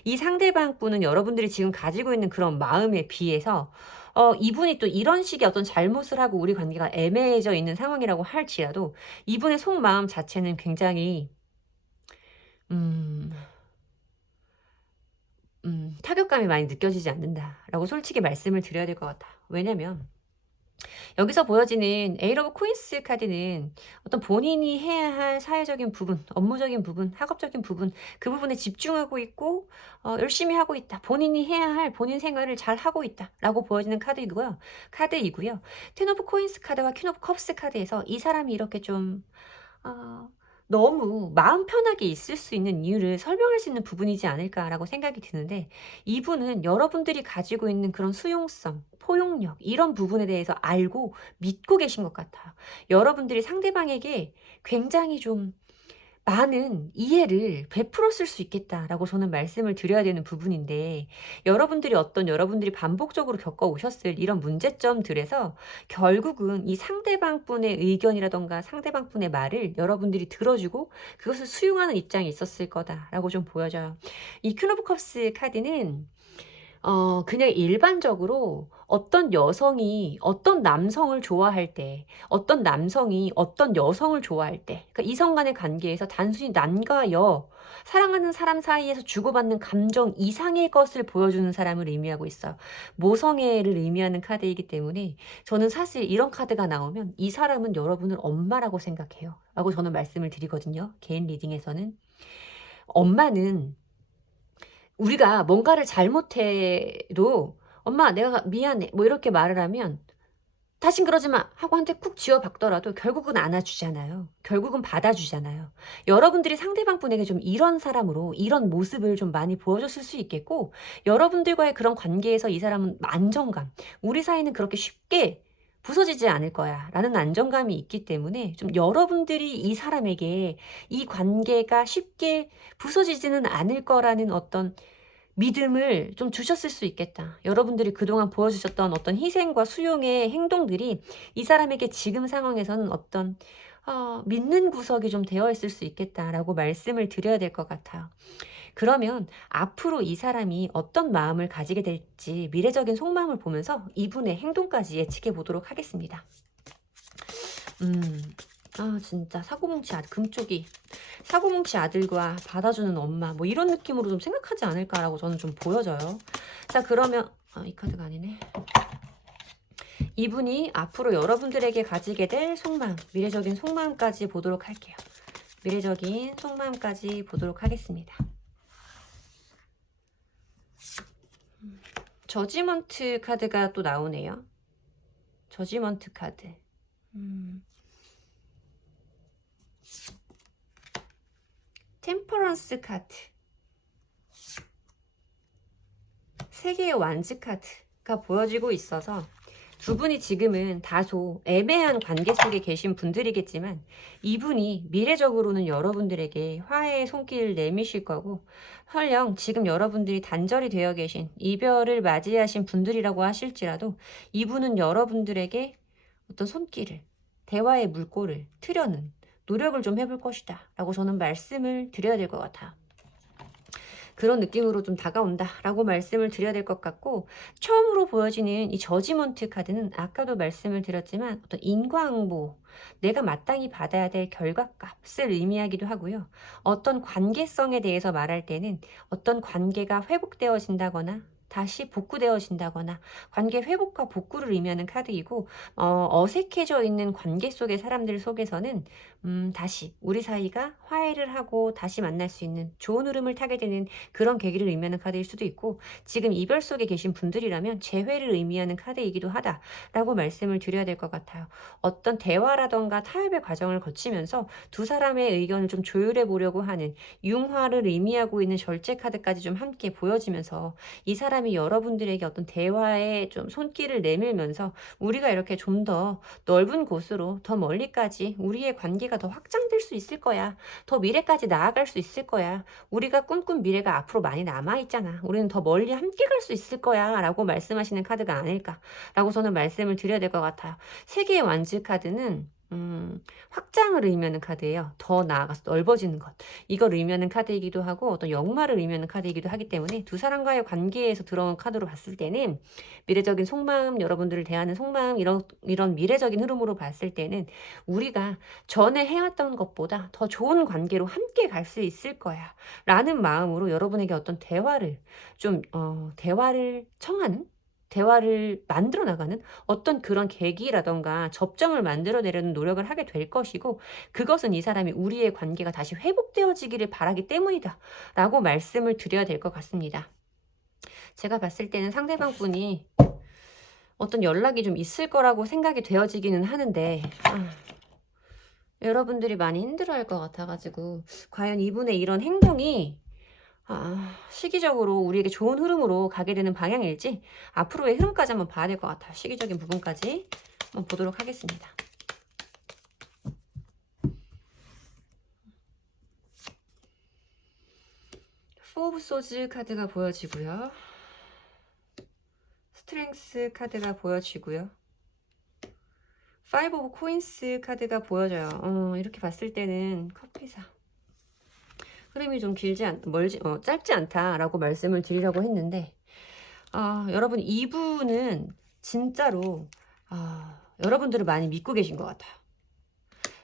이 상대방 분은 여러분들이 지금 가지고 있는 그런 마음에 비해서 이분이 또 이런 식의 어떤 잘못을 하고 우리 관계가 애매해져 있는 상황이라고 할지라도 이분의 속마음 자체는 굉장히 타격감이 많이 느껴지지 않는다라고 솔직히 말씀을 드려야 될 것 같아. 왜냐면 여기서 보여지는 에잇 오브 코인스 카드는 어떤 본인이 해야 할 사회적인 부분, 업무적인 부분, 학업적인 부분 그 부분에 집중하고 있고 열심히 하고 있다. 본인이 해야 할 본인 생활을 잘 하고 있다 라고 보여지는 카드이고요. 텐 오브 코인스 카드와 퀸 오브 컵스 카드에서 이 사람이 이렇게 좀 너무 마음 편하게 있을 수 있는 이유를 설명할 수 있는 부분이지 않을까라고 생각이 드는데 이분은 여러분들이 가지고 있는 그런 수용성, 포용력 이런 부분에 대해서 알고 믿고 계신 것 같아요. 여러분들이 상대방에게 굉장히 좀 많은 이해를 베풀었을 수 있겠다라고 저는 말씀을 드려야 되는 부분인데 여러분들이 반복적으로 겪어오셨을 이런 문제점들에서 결국은 이 상대방 분의 의견이라던가 상대방 분의 말을 여러분들이 들어주고 그것을 수용하는 입장이 있었을 거다라고 좀 보여져요. 이 퀸 오브 컵스 카드는 그냥 일반적으로 어떤 여성이 어떤 남성을 좋아할 때, 어떤 남성이 어떤 여성을 좋아할 때, 그러니까 이성 간의 관계에서 단순히 남과 여, 사랑하는 사람 사이에서 주고받는 감정 이상의 것을 보여주는 사람을 의미하고 있어요. 모성애를 의미하는 카드이기 때문에 저는 사실 이런 카드가 나오면 이 사람은 여러분을 엄마라고 생각해요. 라고 저는 말씀을 드리거든요. 개인 리딩에서는. 엄마는 우리가 뭔가를 잘못해도 엄마 내가 미안해 뭐 이렇게 말을 하면 다신 그러지 마 하고 한테 쿡 쥐어 박더라도 결국은 안아주잖아요. 결국은 받아주잖아요. 여러분들이 상대방 분에게 좀 이런 사람으로 이런 모습을 좀 많이 보여줬을 수 있겠고 여러분들과의 그런 관계에서 이 사람은 안정감 우리 사이는 그렇게 쉽게 부서지지 않을 거야 라는 안정감이 있기 때문에 좀 여러분들이 이 사람에게 이 관계가 쉽게 부서지지는 않을 거라는 어떤 믿음을 좀 주셨을 수 있겠다. 여러분들이 그동안 보여주셨던 어떤 희생과 수용의 행동들이 이 사람에게 지금 상황에서는 어떤 믿는 구석이 좀 되어 있을 수 있겠다라고 말씀을 드려야 될 것 같아요. 그러면 앞으로 이 사람이 어떤 마음을 가지게 될지 미래적인 속마음을 보면서 이분의 행동까지 예측해 보도록 하겠습니다. 진짜 사고뭉치 금쪽이 사고뭉치 아들과 받아주는 엄마 뭐 이런 느낌으로 좀 생각하지 않을까라고 저는 좀 보여져요. 자, 그러면 이 카드가 아니네. 이분이 앞으로 여러분들에게 가지게 될 속마음, 미래적인 속마음까지 보도록 할게요. 미래적인 속마음까지 보도록 하겠습니다. 저지먼트 카드가 또 나오네요. 저지먼트 카드. 템퍼런스 카드. 세 개의 완즈 카드가 보여지고 있어서 두 분이 지금은 다소 애매한 관계 속에 계신 분들이겠지만 이분이 미래적으로는 여러분들에게 화해의 손길을 내미실 거고 설령 지금 여러분들이 단절이 되어 계신 이별을 맞이하신 분들이라고 하실지라도 이분은 여러분들에게 어떤 손길을 대화의 물꼬를 트려는 노력을 좀 해볼 것이다 라고 저는 말씀을 드려야 될 것 같아요. 그런 느낌으로 좀 다가온다 라고 말씀을 드려야 될 것 같고, 처음으로 보여지는 이 저지먼트 카드는 아까도 말씀을 드렸지만 어떤 인과응보, 내가 마땅히 받아야 될 결과값을 의미하기도 하고요. 어떤 관계성에 대해서 말할 때는 어떤 관계가 회복되어진다거나 다시 복구되어진다거나 관계 회복과 복구를 의미하는 카드이고, 어색해져 있는 관계 속의 사람들 속에서는 다시 우리 사이가 화해를 하고 다시 만날 수 있는 좋은 흐름을 타게 되는 그런 계기를 의미하는 카드일 수도 있고, 지금 이별 속에 계신 분들이라면 재회를 의미하는 카드이기도 하다라고 말씀을 드려야 될 것 같아요. 어떤 대화라던가 타협의 과정을 거치면서 두 사람의 의견을 좀 조율해 보려고 하는 융화를 의미하고 있는 절제 카드까지 좀 함께 보여지면서, 이 사람이 여러분들에게 어떤 대화에 좀 손길을 내밀면서 우리가 이렇게 좀 더 넓은 곳으로 더 멀리까지 우리의 관계가 더 확장될 수 있을 거야. 더 미래까지 나아갈 수 있을 거야. 우리가 꿈꾼 미래가 앞으로 많이 남아있잖아. 우리는 더 멀리 함께 갈 수 있을 거야 라고 말씀하시는 카드가 아닐까라고 저는 말씀을 드려야 될 것 같아요. 세 개의 완즈 카드는 확장을 의미하는 카드예요. 더 나아가서 넓어지는 것. 이걸 의미하는 카드이기도 하고 어떤 역마를 의미하는 카드이기도 하기 때문에, 두 사람과의 관계에서 들어온 카드로 봤을 때는 미래적인 속마음, 여러분들을 대하는 속마음, 이런 미래적인 흐름으로 봤을 때는 우리가 전에 해왔던 것보다 더 좋은 관계로 함께 갈 수 있을 거야 라는 마음으로 여러분에게 어떤 대화를 대화를 청하는, 대화를 만들어 나가는 어떤 그런 계기라던가 접점을 만들어내려는 노력을 하게 될 것이고, 그것은 이 사람이 우리의 관계가 다시 회복되어지기를 바라기 때문이다 라고 말씀을 드려야 될 것 같습니다. 제가 봤을 때는 상대방 분이 어떤 연락이 좀 있을 거라고 생각이 되어지기는 하는데, 여러분들이 많이 힘들어할 것 같아가지고, 과연 이분의 이런 행동이 시기적으로 우리에게 좋은 흐름으로 가게 되는 방향일지 앞으로의 흐름까지 한번 봐야 될 것 같아요. 시기적인 부분까지 한번 보도록 하겠습니다. 포 오브 소즈 카드가 보여지고요. 스트렝스 카드가 보여지고요. 파이브 오브 코인스 카드가 보여져요. 이렇게 봤을 때는 커피사. 흐름이 좀 짧지 않다라고 말씀을 드리려고 했는데, 여러분 이분은 진짜로 여러분들을 많이 믿고 계신 것 같아요.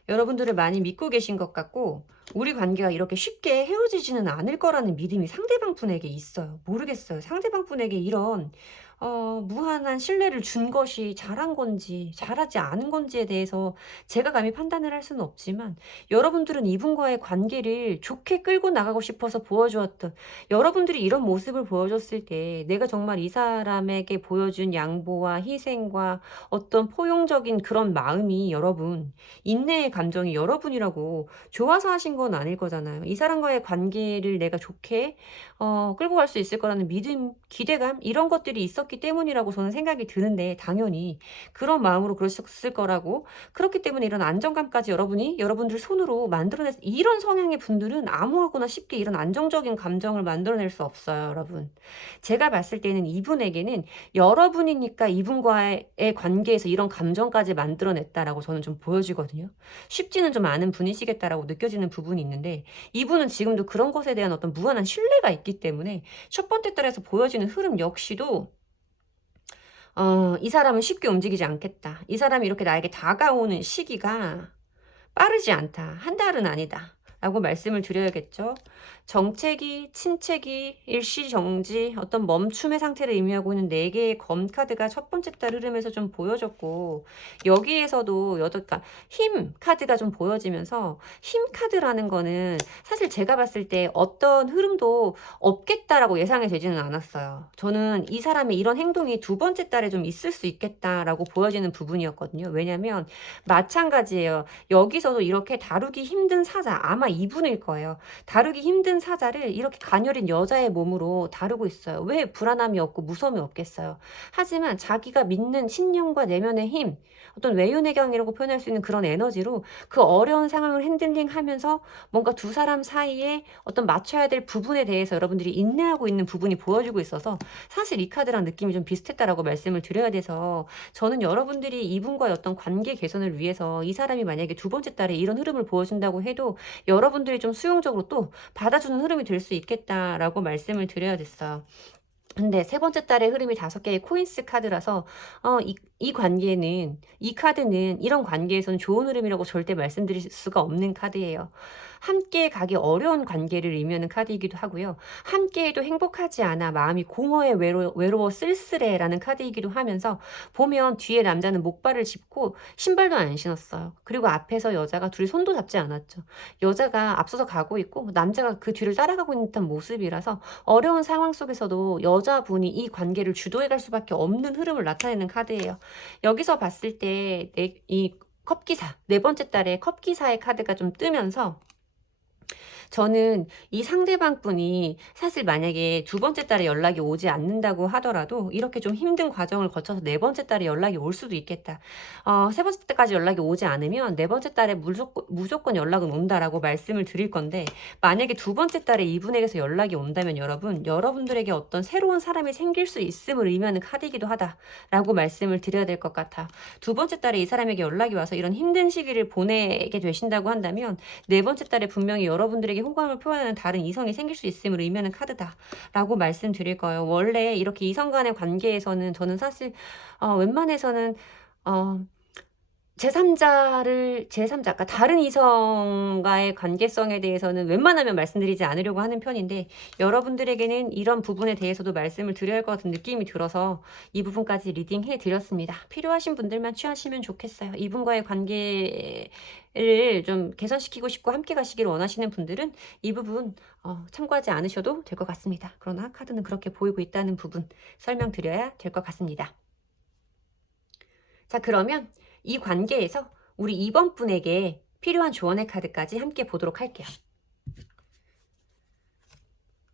여러분들을 많이 믿고 계신 것 같고, 우리 관계가 이렇게 쉽게 헤어지지는 않을 거라는 믿음이 상대방 분에게 있어요. 모르겠어요. 상대방 분에게 이런 무한한 신뢰를 준 것이 잘한 건지 잘하지 않은 건지에 대해서 제가 감히 판단을 할 수는 없지만, 여러분들은 이분과의 관계를 좋게 끌고 나가고 싶어서 보여주었던, 여러분들이 이런 모습을 보여줬을 때 내가 정말 이 사람에게 보여준 양보와 희생과 어떤 포용적인 그런 마음이, 여러분 인내의 감정이 여러분이라고 좋아서 하신 건 아닐 거잖아요. 이 사람과의 관계를 내가 좋게 끌고 갈 수 있을 거라는 믿음, 기대감, 이런 것들이 있었기 때문이라고 저는 생각이 드는데, 당연히 그런 마음으로 그러셨을 거라고, 그렇기 때문에 이런 안정감까지 여러분들 손으로 만들어낼, 이런 성향의 분들은 아무하고나 쉽게 이런 안정적인 감정을 만들어낼 수 없어요, 여러분. 제가 봤을 때는 이분에게는 여러분이니까 이분과의 관계에서 이런 감정까지 만들어냈다라고 저는 좀 보여지거든요. 쉽지는 좀 않은 분이시겠다라고 느껴지는 부분이 있는데, 이분은 지금도 그런 것에 대한 어떤 무한한 신뢰가 있기 때문에 첫 번째 달에서 보여지는 흐름 역시도 이 사람은 쉽게 움직이지 않겠다. 이 사람이 이렇게 나에게 다가오는 시기가 빠르지 않다. 한 달은 아니다. 라고 말씀을 드려야겠죠. 정체기, 친체기, 일시정지, 어떤 멈춤의 상태를 의미하고 있는 4개의 검 카드가 첫 번째 달 흐름에서 좀 보여졌고, 여기에서도 그러니까 힘 카드가 좀 보여지면서, 힘 카드라는 거는 사실 제가 봤을 때 어떤 흐름도 없겠다라고 예상이 되지는 않았어요. 저는 이 사람의 이런 행동이 두 번째 달에 좀 있을 수 있겠다라고 보여지는 부분이었거든요. 왜냐면 마찬가지예요. 여기서도 이렇게 다루기 힘든 사자, 아마 이분일 거예요. 다루기 힘든 사자를 이렇게 가녀린 여자의 몸으로 다루고 있어요. 왜 불안함이 없고 무서움이 없겠어요. 하지만 자기가 믿는 신념과 내면의 힘, 어떤 외유내강이라고 표현할 수 있는 그런 에너지로 그 어려운 상황을 핸들링하면서 뭔가 두 사람 사이에 어떤 맞춰야 될 부분에 대해서 여러분들이 인내하고 있는 부분이 보여지고 있어서 사실 이 카드랑 느낌이 좀 비슷했다라고 말씀을 드려야 돼서 저는 여러분들이 이분과의 어떤 관계 개선을 위해서 이 사람이 만약에 두 번째 달에 이런 흐름을 보여준다고 해도 여러분들이 좀 수용적으로 또 받아주는 흐름이 될 수 있겠다라고 말씀을 드려야 됐어요. 근데 세 번째 달의 흐름이 5개의 코인스 카드라서 이 관계는, 이 카드는 이런 관계에서는 좋은 흐름이라고 절대 말씀드릴 수가 없는 카드예요. 함께 가기 어려운 관계를 의미하는 카드이기도 하고요. 함께해도 행복하지 않아 마음이 공허해 외로워 쓸쓸해라는 카드이기도 하면서 보면 뒤에 남자는 목발을 짚고 신발도 안 신었어요. 그리고 앞에서 여자가 둘이 손도 잡지 않았죠. 여자가 앞서서 가고 있고 남자가 그 뒤를 따라가고 있는 듯한 모습이라서 어려운 상황 속에서도 여자분이 이 관계를 주도해 갈 수밖에 없는 흐름을 나타내는 카드예요. 여기서 봤을 때 이 컵기사, 네 번째 달에 컵기사의 카드가 좀 뜨면서 저는 이 상대방 분이 사실 만약에 두 번째 달에 연락이 오지 않는다고 하더라도 이렇게 좀 힘든 과정을 거쳐서 네 번째 달에 연락이 올 수도 있겠다. 세 번째 때까지 연락이 오지 않으면 네 번째 달에 무조건 연락은 온다라고 말씀을 드릴 건데 만약에 두 번째 달에 이분에게서 연락이 온다면 여러분들에게 어떤 새로운 사람이 생길 수 있음을 의미하는 카드이기도 하다라고 말씀을 드려야 될 것 같아. 두 번째 달에 이 사람에게 연락이 와서 이런 힘든 시기를 보내게 되신다고 한다면 네 번째 달에 분명히 여러분들에게 호감을 표현하는 다른 이성이 생길 수 있음을 의미하는 카드다라고 말씀드릴 거예요. 원래 이렇게 이성 간의 관계에서는 저는 사실 웬만해서는 그러니까 다른 이성과의 관계성에 대해서는 웬만하면 말씀드리지 않으려고 하는 편인데 여러분들에게는 이런 부분에 대해서도 말씀을 드려야 할 것 같은 느낌이 들어서 이 부분까지 리딩해 드렸습니다. 필요하신 분들만 취하시면 좋겠어요. 이분과의 관계를 좀 개선시키고 싶고 함께 가시기를 원하시는 분들은 이 부분 참고하지 않으셔도 될 것 같습니다. 그러나 카드는 그렇게 보이고 있다는 부분 설명드려야 될 것 같습니다. 자, 그러면 이 관계에서 우리 이번 분에게 필요한 조언의 카드까지 함께 보도록 할게요.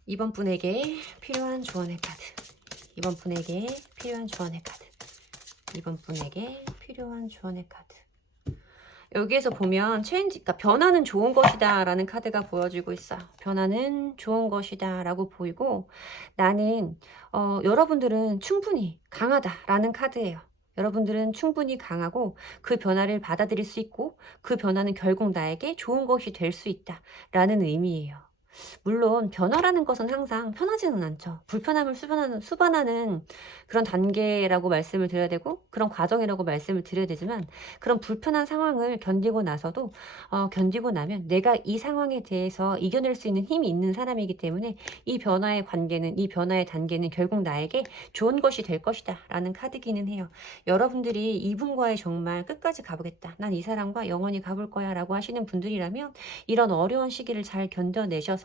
이번 분에게 필요한 조언의 카드. 이번 분에게 필요한 조언의 카드. 이번 분에게 필요한 조언의 카드. 여기에서 보면 그러니까 변화는 좋은 것이다 라는 카드가 보여지고 있어요. 변화는 좋은 것이다 라고 보이고 나는 여러분들은 충분히 강하다 라는 카드예요. 여러분들은 충분히 강하고 그 변화를 받아들일 수 있고 그 변화는 결국 나에게 좋은 것이 될 수 있다 라는 의미예요. 물론 변화라는 것은 항상 편하지는 않죠. 불편함을 수반하는 그런 단계라고 말씀을 드려야 되고 그런 과정이라고 말씀을 드려야 되지만 그런 불편한 상황을 견디고 나서도 견디고 나면 내가 이 상황에 대해서 이겨낼 수 있는 힘이 있는 사람이기 때문에 이 변화의 단계는 결국 나에게 좋은 것이 될 것이다 라는 카드기는 해요. 여러분들이 이분과의 정말 끝까지 가보겠다. 난 이 사람과 영원히 가볼 거야 라고 하시는 분들이라면 이런 어려운 시기를 잘 견뎌내셔서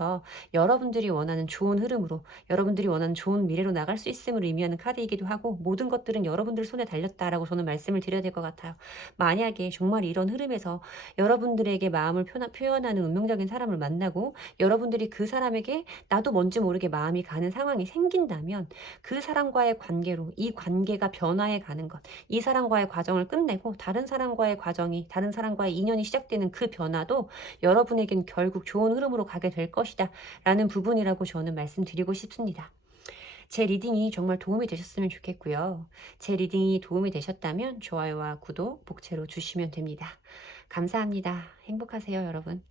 여러분들이 원하는 좋은 흐름으로 여러분들이 원하는 좋은 미래로 나갈 수 있음을 의미하는 카드이기도 하고 모든 것들은 여러분들 손에 달렸다라고 저는 말씀을 드려야 될 것 같아요. 만약에 정말 이런 흐름에서 여러분들에게 마음을 표현하는 운명적인 사람을 만나고 여러분들이 그 사람에게 나도 뭔지 모르게 마음이 가는 상황이 생긴다면 그 사람과의 관계로 이 관계가 변화해 가는 것, 이 사람과의 과정을 끝내고 다른 사람과의 인연이 시작되는 그 변화도 여러분에겐 결국 좋은 흐름으로 가게 될 것이다 라는 부분이라고 저는 말씀드리고 싶습니다. 제 리딩이 정말 도움이 되셨으면 좋겠고요. 제 리딩이 도움이 되셨다면 좋아요와 구독, 복채로 주시면 됩니다. 감사합니다. 행복하세요, 여러분.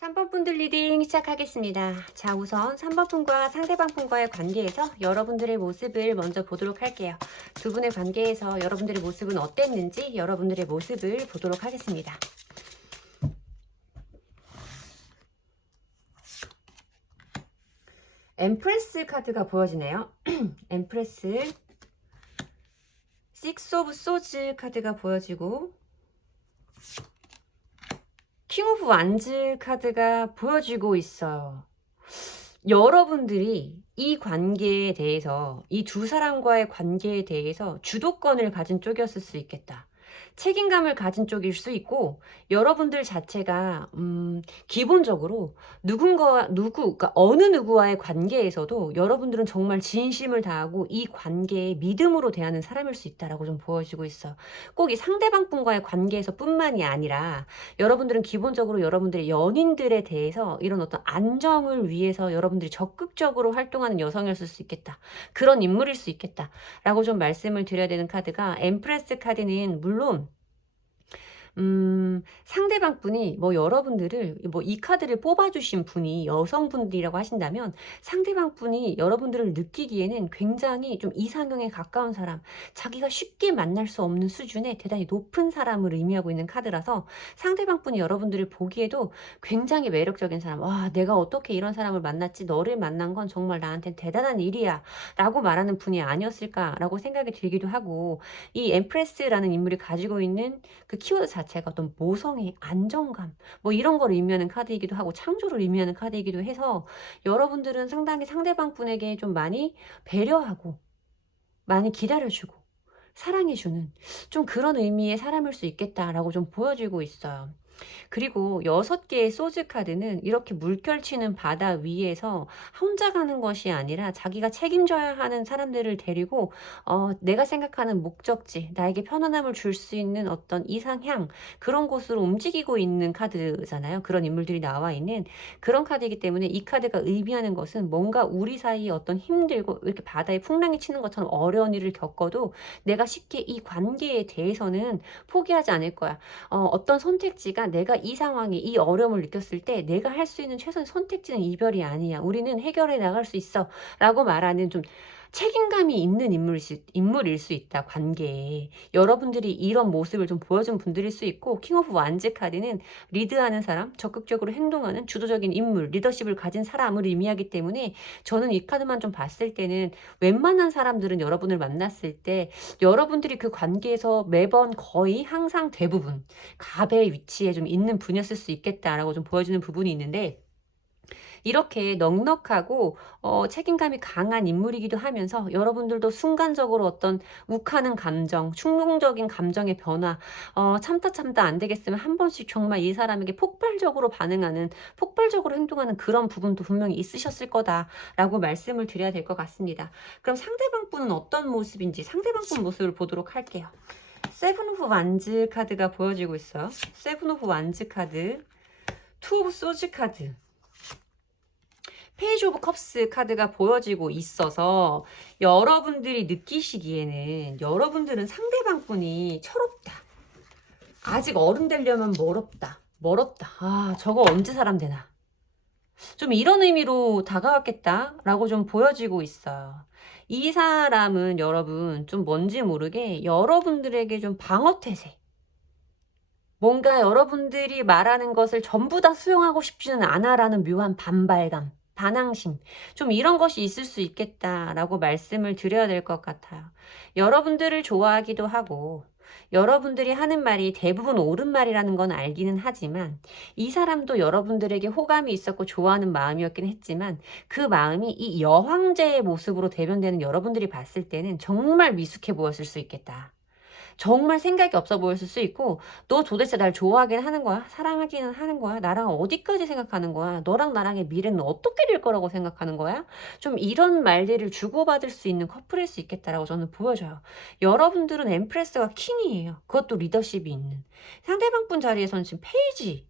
3번 분들 리딩 시작하겠습니다. 자, 우선 3번 분과 상대방 분과의 관계에서 여러분들의 모습을 먼저 보도록 할게요. 두 분의 관계에서 여러분들의 모습은 어땠는지 여러분들의 모습을 보도록 하겠습니다. 엠프레스 카드가 보여지네요. 엠프레스, 식스 오브 소즈 카드가 보여지고 킹 오브 완즈 카드가 보여지고 있어요. 여러분들이 이 관계에 대해서 이 두 사람과의 관계에 대해서 주도권을 가진 쪽이었을 수 있겠다. 책임감을 가진 쪽일 수 있고, 여러분들 자체가 기본적으로 그러니까 어느 누구와의 관계에서도 여러분들은 정말 진심을 다하고 이 관계에 믿음으로 대하는 사람일 수 있다라고 좀 보여지고 있어요. 꼭 이 상대방 분과의 관계에서 뿐만이 아니라 여러분들은 기본적으로 여러분들의 연인들에 대해서 이런 어떤 안정을 위해서 여러분들이 적극적으로 활동하는 여성이었을 수 있겠다. 그런 인물일 수 있겠다라고 좀 말씀을 드려야 되는 카드가, 엠프레스 카드는 물론 상대방 분이 여러분들을 이 카드를 뽑아주신 분이 여성분들이라고 하신다면, 상대방 분이 여러분들을 느끼기에는 굉장히 좀 이상형에 가까운 사람, 자기가 쉽게 만날 수 없는 수준의 대단히 높은 사람을 의미하고 있는 카드라서, 상대방 분이 여러분들을 보기에도 굉장히 매력적인 사람, 와, 내가 어떻게 이런 사람을 만났지, 너를 만난 건 정말 나한테 대단한 일이야 라고 말하는 분이 아니었을까라고 생각이 들기도 하고, 이 엠프레스라는 인물이 가지고 있는 그 키워드 자체가 어떤 모성의 안정감 이런 걸 의미하는 카드이기도 하고, 창조를 의미하는 카드이기도 해서, 여러분들은 상당히 상대방 분에게 좀 많이 배려하고 많이 기다려주고 사랑해주는 좀 그런 의미의 사람일 수 있겠다라고 좀 보여지고 있어요. 그리고 6개의 소즈 카드는 이렇게 물결치는 바다 위에서 혼자 가는 것이 아니라 자기가 책임져야 하는 사람들을 데리고 내가 생각하는 목적지, 나에게 편안함을 줄 수 있는 어떤 이상향, 그런 곳으로 움직이고 있는 카드잖아요. 그런 인물들이 나와 있는 그런 카드이기 때문에, 이 카드가 의미하는 것은 뭔가 우리 사이에 어떤 힘들고 이렇게 바다에 풍랑이 치는 것처럼 어려운 일을 겪어도 내가 쉽게 이 관계에 대해서는 포기하지 않을 거야. 어떤 선택지가, 내가 이 상황에 이 어려움을 느꼈을 때 내가 할 수 있는 최선의 선택지는 이별이 아니야. 우리는 해결해 나갈 수 있어 라고 말하는 좀 책임감이 있는 인물일 수 있다, 관계에. 여러분들이 이런 모습을 좀 보여준 분들일 수 있고, 킹 오브 완즈 카드는 리드하는 사람, 적극적으로 행동하는 주도적인 인물, 리더십을 가진 사람을 의미하기 때문에, 저는 이 카드만 좀 봤을 때는 웬만한 사람들은 여러분을 만났을 때 여러분들이 그 관계에서 매번 거의 항상 대부분 갑의 위치에 좀 있는 분이었을 수 있겠다라고 좀 보여주는 부분이 있는데, 이렇게 넉넉하고 책임감이 강한 인물이기도 하면서, 여러분들도 순간적으로 어떤 욱하는 감정, 충동적인 감정의 변화, 참다 안 되겠으면 한 번씩 정말 이 사람에게 폭발적으로 반응하는, 폭발적으로 행동하는 그런 부분도 분명히 있으셨을 거다라고 말씀을 드려야 될 것 같습니다. 그럼 상대방 분은 어떤 모습인지 상대방 분 모습을 보도록 할게요. 세븐 오브 완즈 카드가 보여지고 있어요. 세븐 오브 완즈 카드, 투 오브 소즈 카드, 페이지 오브 컵스 카드가 보여지고 있어서, 여러분들이 느끼시기에는 여러분들은 상대방 분이 철없다, 아직 어른 되려면 멀었다, 아, 저거 언제 사람 되나, 좀 이런 의미로 다가왔겠다라고 좀 보여지고 있어요. 이 사람은 여러분 좀 뭔지 모르게 여러분들에게 좀 방어태세, 뭔가 여러분들이 말하는 것을 전부 다 수용하고 싶지는 않아라는 묘한 반발감, 반항심, 좀 이런 것이 있을 수 있겠다라고 말씀을 드려야 될 것 같아요. 여러분들을 좋아하기도 하고, 여러분들이 하는 말이 대부분 옳은 말이라는 건 알기는 하지만, 이 사람도 여러분들에게 호감이 있었고 좋아하는 마음이었긴 했지만, 그 마음이 이 여황제의 모습으로 대변되는 여러분들이 봤을 때는 정말 미숙해 보였을 수 있겠다. 정말 생각이 없어 보였을 수 있고, 너 도대체 날 좋아하긴 하는 거야? 사랑하기는 하는 거야? 나랑 어디까지 생각하는 거야? 너랑 나랑의 미래는 어떻게 될 거라고 생각하는 거야? 좀 이런 말들을 주고받을 수 있는 커플일 수 있겠다라고 저는 보여져요. 여러분들은 엠프레스가 퀸이에요. 그것도 리더십이 있는. 상대방 분 자리에서는 지금 페이지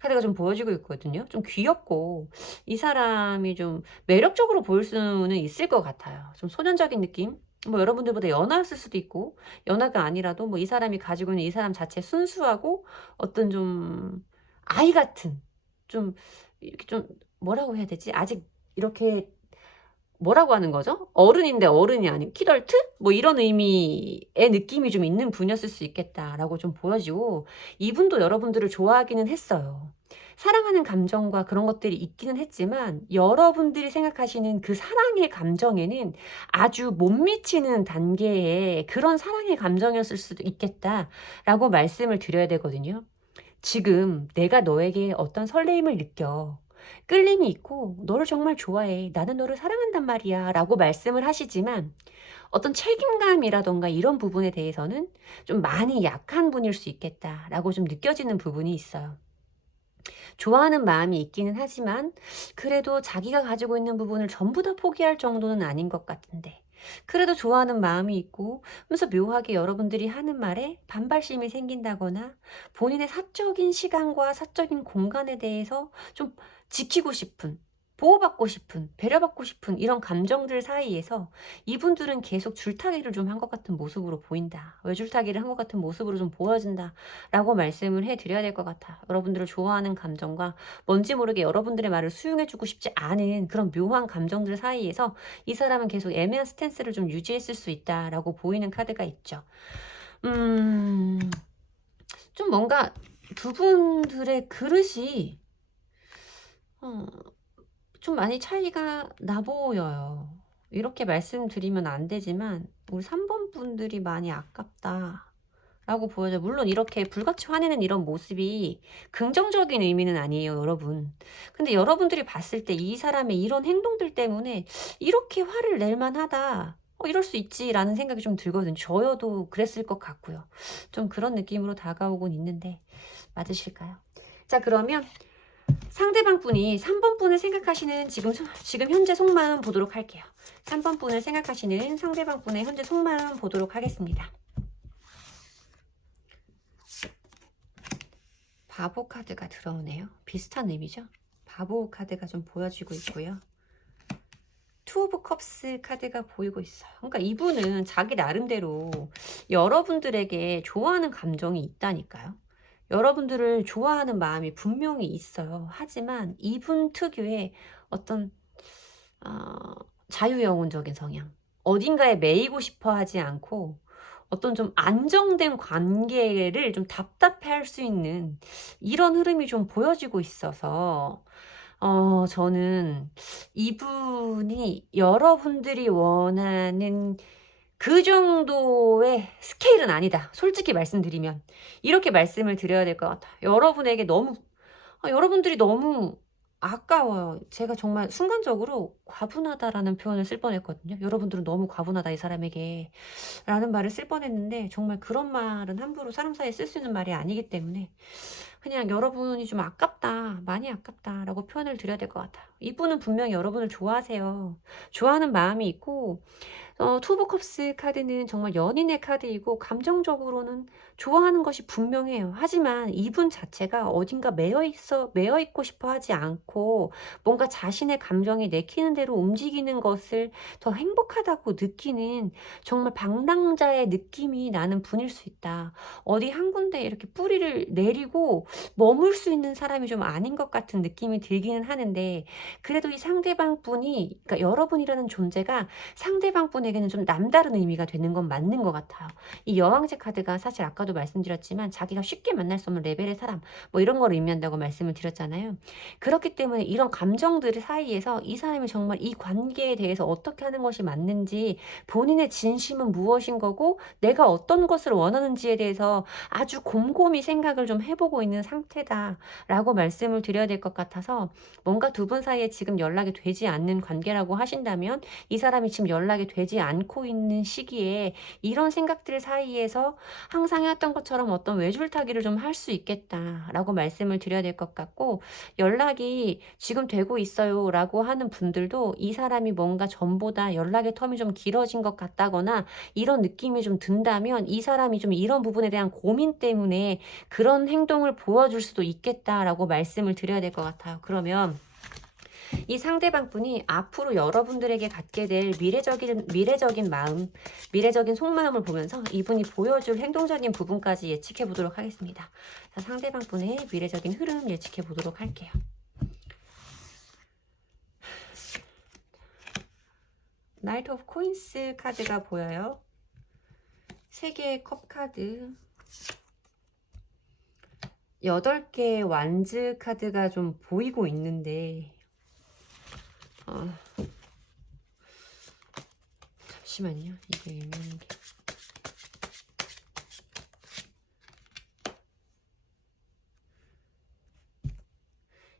카드가 좀 보여지고 있거든요. 좀 귀엽고, 이 사람이 좀 매력적으로 보일 수는 있을 것 같아요. 좀 소년적인 느낌? 여러분들보다 연하였을 수도 있고, 연하가 아니라도 이 사람이 가지고 있는 이 사람 자체 순수하고 어떤 좀 아이 같은, 좀 이렇게 좀 뭐라고 해야 되지? 아직 이렇게 뭐라고 하는 거죠? 어른인데 어른이 아니고 키덜트? 이런 의미의 느낌이 좀 있는 분이었을 수 있겠다라고 좀 보여지고, 이분도 여러분들을 좋아하기는 했어요. 사랑하는 감정과 그런 것들이 있기는 했지만, 여러분들이 생각하시는 그 사랑의 감정에는 아주 못 미치는 단계의 그런 사랑의 감정이었을 수도 있겠다라고 말씀을 드려야 되거든요. 지금 내가 너에게 어떤 설레임을 느껴, 끌림이 있고 너를 정말 좋아해. 나는 너를 사랑한단 말이야. 라고 말씀을 하시지만 어떤 책임감이라던가 이런 부분에 대해서는 좀 많이 약한 분일 수 있겠다라고 좀 느껴지는 부분이 있어요. 좋아하는 마음이 있기는 하지만 그래도 자기가 가지고 있는 부분을 전부 다 포기할 정도는 아닌 것 같은데 그래도 좋아하는 마음이 있고 하면서 묘하게 여러분들이 하는 말에 반발심이 생긴다거나 본인의 사적인 시간과 사적인 공간에 대해서 좀 지키고 싶은 보호받고 싶은 배려받고 싶은 이런 감정들 사이에서 이분들은 계속 줄타기를 좀 한 것 같은 모습으로 보인다. 외줄타기를 한 것 같은 모습으로 좀 보여진다. 라고 말씀을 해드려야 될 것 같아. 여러분들을 좋아하는 감정과 뭔지 모르게 여러분들의 말을 수용해주고 싶지 않은 그런 묘한 감정들 사이에서 이 사람은 계속 애매한 스탠스를 좀 유지했을 수 있다라고 보이는 카드가 있죠. 좀 뭔가 두 분들의 그릇이 좀 많이 차이가 나 보여요. 이렇게 말씀드리면 안 되지만 우리 3번 분들이 많이 아깝다. 라고 보여져요. 물론 이렇게 불같이 화내는 이런 모습이 긍정적인 의미는 아니에요, 여러분. 근데 여러분들이 봤을 때 이 사람의 이런 행동들 때문에 이렇게 화를 낼 만하다. 이럴 수 있지라는 생각이 좀 들거든요. 저여도 그랬을 것 같고요. 좀 그런 느낌으로 다가오곤 있는데 맞으실까요? 자, 그러면 상대방 분이 3번 분을 생각하시는 지금 현재 속마음 보도록 할게요. 3번 분을 생각하시는 상대방 분의 현재 속마음 보도록 하겠습니다. 바보 카드가 들어오네요. 비슷한 의미죠. 바보 카드가 좀 보여지고 있고요. 투 오브 컵스 카드가 보이고 있어요. 그러니까 이분은 자기 나름대로 여러분들에게 좋아하는 감정이 있다니까요. 여러분들을 좋아하는 마음이 분명히 있어요. 하지만 이분 특유의 어떤 자유영혼적인 성향, 어딘가에 매이고 싶어 하지 않고 어떤 좀 안정된 관계를 좀 답답해할 수 있는 이런 흐름이 좀 보여지고 있어서 저는 이분이 여러분들이 원하는 그 정도의 스케일은 아니다. 솔직히 말씀드리면 이렇게 말씀을 드려야 될 것 같아요. 여러분들이 너무 아까워요. 제가 정말 순간적으로 과분하다라는 표현을 쓸 뻔했거든요. 여러분들은 너무 과분하다 이 사람에게 라는 말을 쓸 뻔했는데 정말 그런 말은 함부로 사람 사이에 쓸 수 있는 말이 아니기 때문에 그냥 여러분이 좀 아깝다, 많이 아깝다라고 표현을 드려야 될 것 같아요. 이분은 분명히 여러분을 좋아하세요. 좋아하는 마음이 있고 투 오브 컵스 카드는 정말 연인의 카드이고 감정적으로는 좋아하는 것이 분명해요. 하지만 이분 자체가 어딘가 매여 있고 싶어 하지 않고 뭔가 자신의 감정이 내키는 대로 움직이는 것을 더 행복하다고 느끼는 정말 방랑자의 느낌이 나는 분일 수 있다. 어디 한 군데 이렇게 뿌리를 내리고 머물 수 있는 사람이 좀 아닌 것 같은 느낌이 들기는 하는데 그래도 이 상대방 분이 그러니까 여러분이라는 존재가 상대방 분에게는 좀 남다른 의미가 되는 건 맞는 것 같아요. 이 여왕제 카드가 사실 아까도 말씀드렸지만 자기가 쉽게 만날 수 없는 레벨의 사람 뭐 이런 걸 의미한다고 말씀을 드렸잖아요. 그렇기 때문에 이런 감정들 사이에서 이 사람이 정말 이 관계에 대해서 어떻게 하는 것이 맞는지 본인의 진심은 무엇인 거고 내가 어떤 것을 원하는지에 대해서 아주 곰곰이 생각을 좀 해보고 있는 상태다라고 말씀을 드려야 될 것 같아서 뭔가 두 분 사이에 지금 연락이 되지 않는 관계라고 하신다면 이 사람이 지금 연락이 되지 않고 있는 시기에 이런 생각들 사이에서 항상 해왔던 것처럼 어떤 외줄타기를 좀 할 수 있겠다라고 말씀을 드려야 될 것 같고 연락이 지금 되고 있어요 라고 하는 분들도 이 사람이 뭔가 전보다 연락의 텀이 좀 길어진 것 같다거나 이런 느낌이 좀 든다면 이 사람이 좀 이런 부분에 대한 고민 때문에 그런 행동을 보여줄 수도 있겠다라고 말씀을 드려야 될 것 같아요. 그러면 이 상대방 분이 앞으로 여러분들에게 갖게 될 미래적인 마음, 미래적인 속마음을 보면서 이분이 보여줄 행동적인 부분까지 예측해 보도록 하겠습니다. 자, 상대방 분의 미래적인 흐름 예측해 보도록 할게요. 나이트 오브 코인스 카드가 보여요. 3개의 컵 카드, 8개의 완즈 카드가 좀 보이고 있는데 잠시만요. 이게 애매한 게.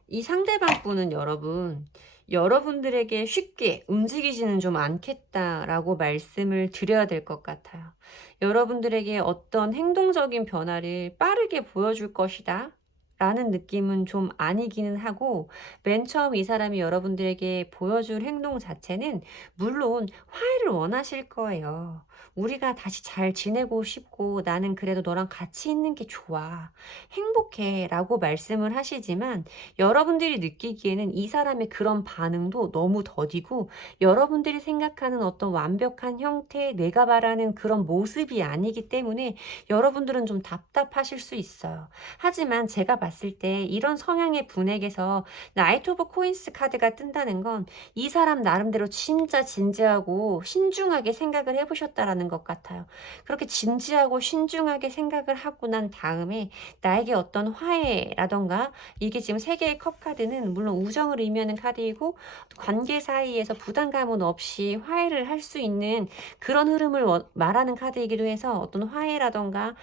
이 상대방 분은 여러분들에게 쉽게 움직이지는 좀 않겠다라고 말씀을 드려야 될 것 같아요. 여러분들에게 어떤 행동적인 변화를 빠르게 보여줄 것이다 라는 느낌은 좀 아니기는 하고, 맨 처음 이 사람이 여러분들에게 보여줄 행동 자체는 물론 화해를 원하실 거예요. 우리가 다시 잘 지내고 싶고 나는 그래도 너랑 같이 있는 게 좋아. 행복해 라고 말씀을 하시지만, 여러분들이 느끼기에는 이 사람의 그런 반응도 너무 더디고 여러분들이 생각하는 어떤 완벽한 형태, 내가 바라는 그런 모습이 아니기 때문에 여러분들은 좀 답답하실 수 있어요. 하지만 제가 봤을 때 이런 성향의 분에게서 나이트 오브 코인스 카드가 뜬다는 건 이 사람 나름대로 진짜 진지하고 신중하게 생각을 해보셨다라는 것 같아요. 그렇게 진지하고 신중하게 생각을 하고 난 다음에 나에게 어떤 화해라던가, 이게 지금 세 개의 컵 카드는 물론 우정을 의미하는 카드이고 관계 사이에서 부담감은 없이 화해를 할 수 있는 그런 흐름을 말하는 카드이기도 해서, 어떤 화해라던가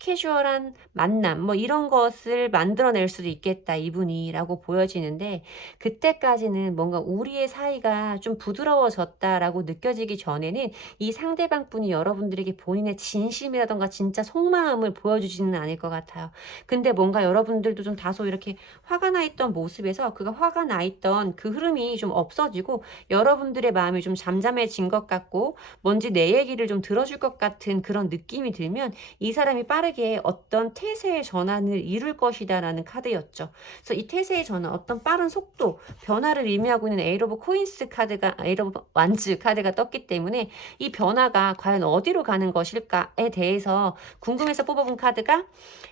캐주얼한 만남 뭐 이런 것을 만들어낼 수도 있겠다 이분이 라고 보여지는데, 그때까지는 뭔가 우리의 사이가 좀 부드러워졌다라고 느껴지기 전에는 이 상대방 분이 여러분들에게 본인의 진심이라던가 진짜 속마음을 보여주지는 않을 것 같아요. 근데 뭔가 여러분들도 좀 다소 이렇게 화가 나 있던 모습에서 그가 화가 나 있던 그 흐름이 좀 없어지고 여러분들의 마음이 좀 잠잠해진 것 같고 뭔지 내 얘기를 좀 들어줄 것 같은 그런 느낌이 들면 이 사람이 빠르게 어떤 태세의 전환을 이룰 것이다라는 카드였죠. 그래서 이 태세의 전환, 어떤 빠른 속도, 변화를 의미하고 있는 에이트 오브 코인스 카드가, 에이트 오브 완즈 카드가 떴기 때문에 이 변화가 과연 어디로 가는 것일까에 대해서 궁금해서 뽑아본 카드가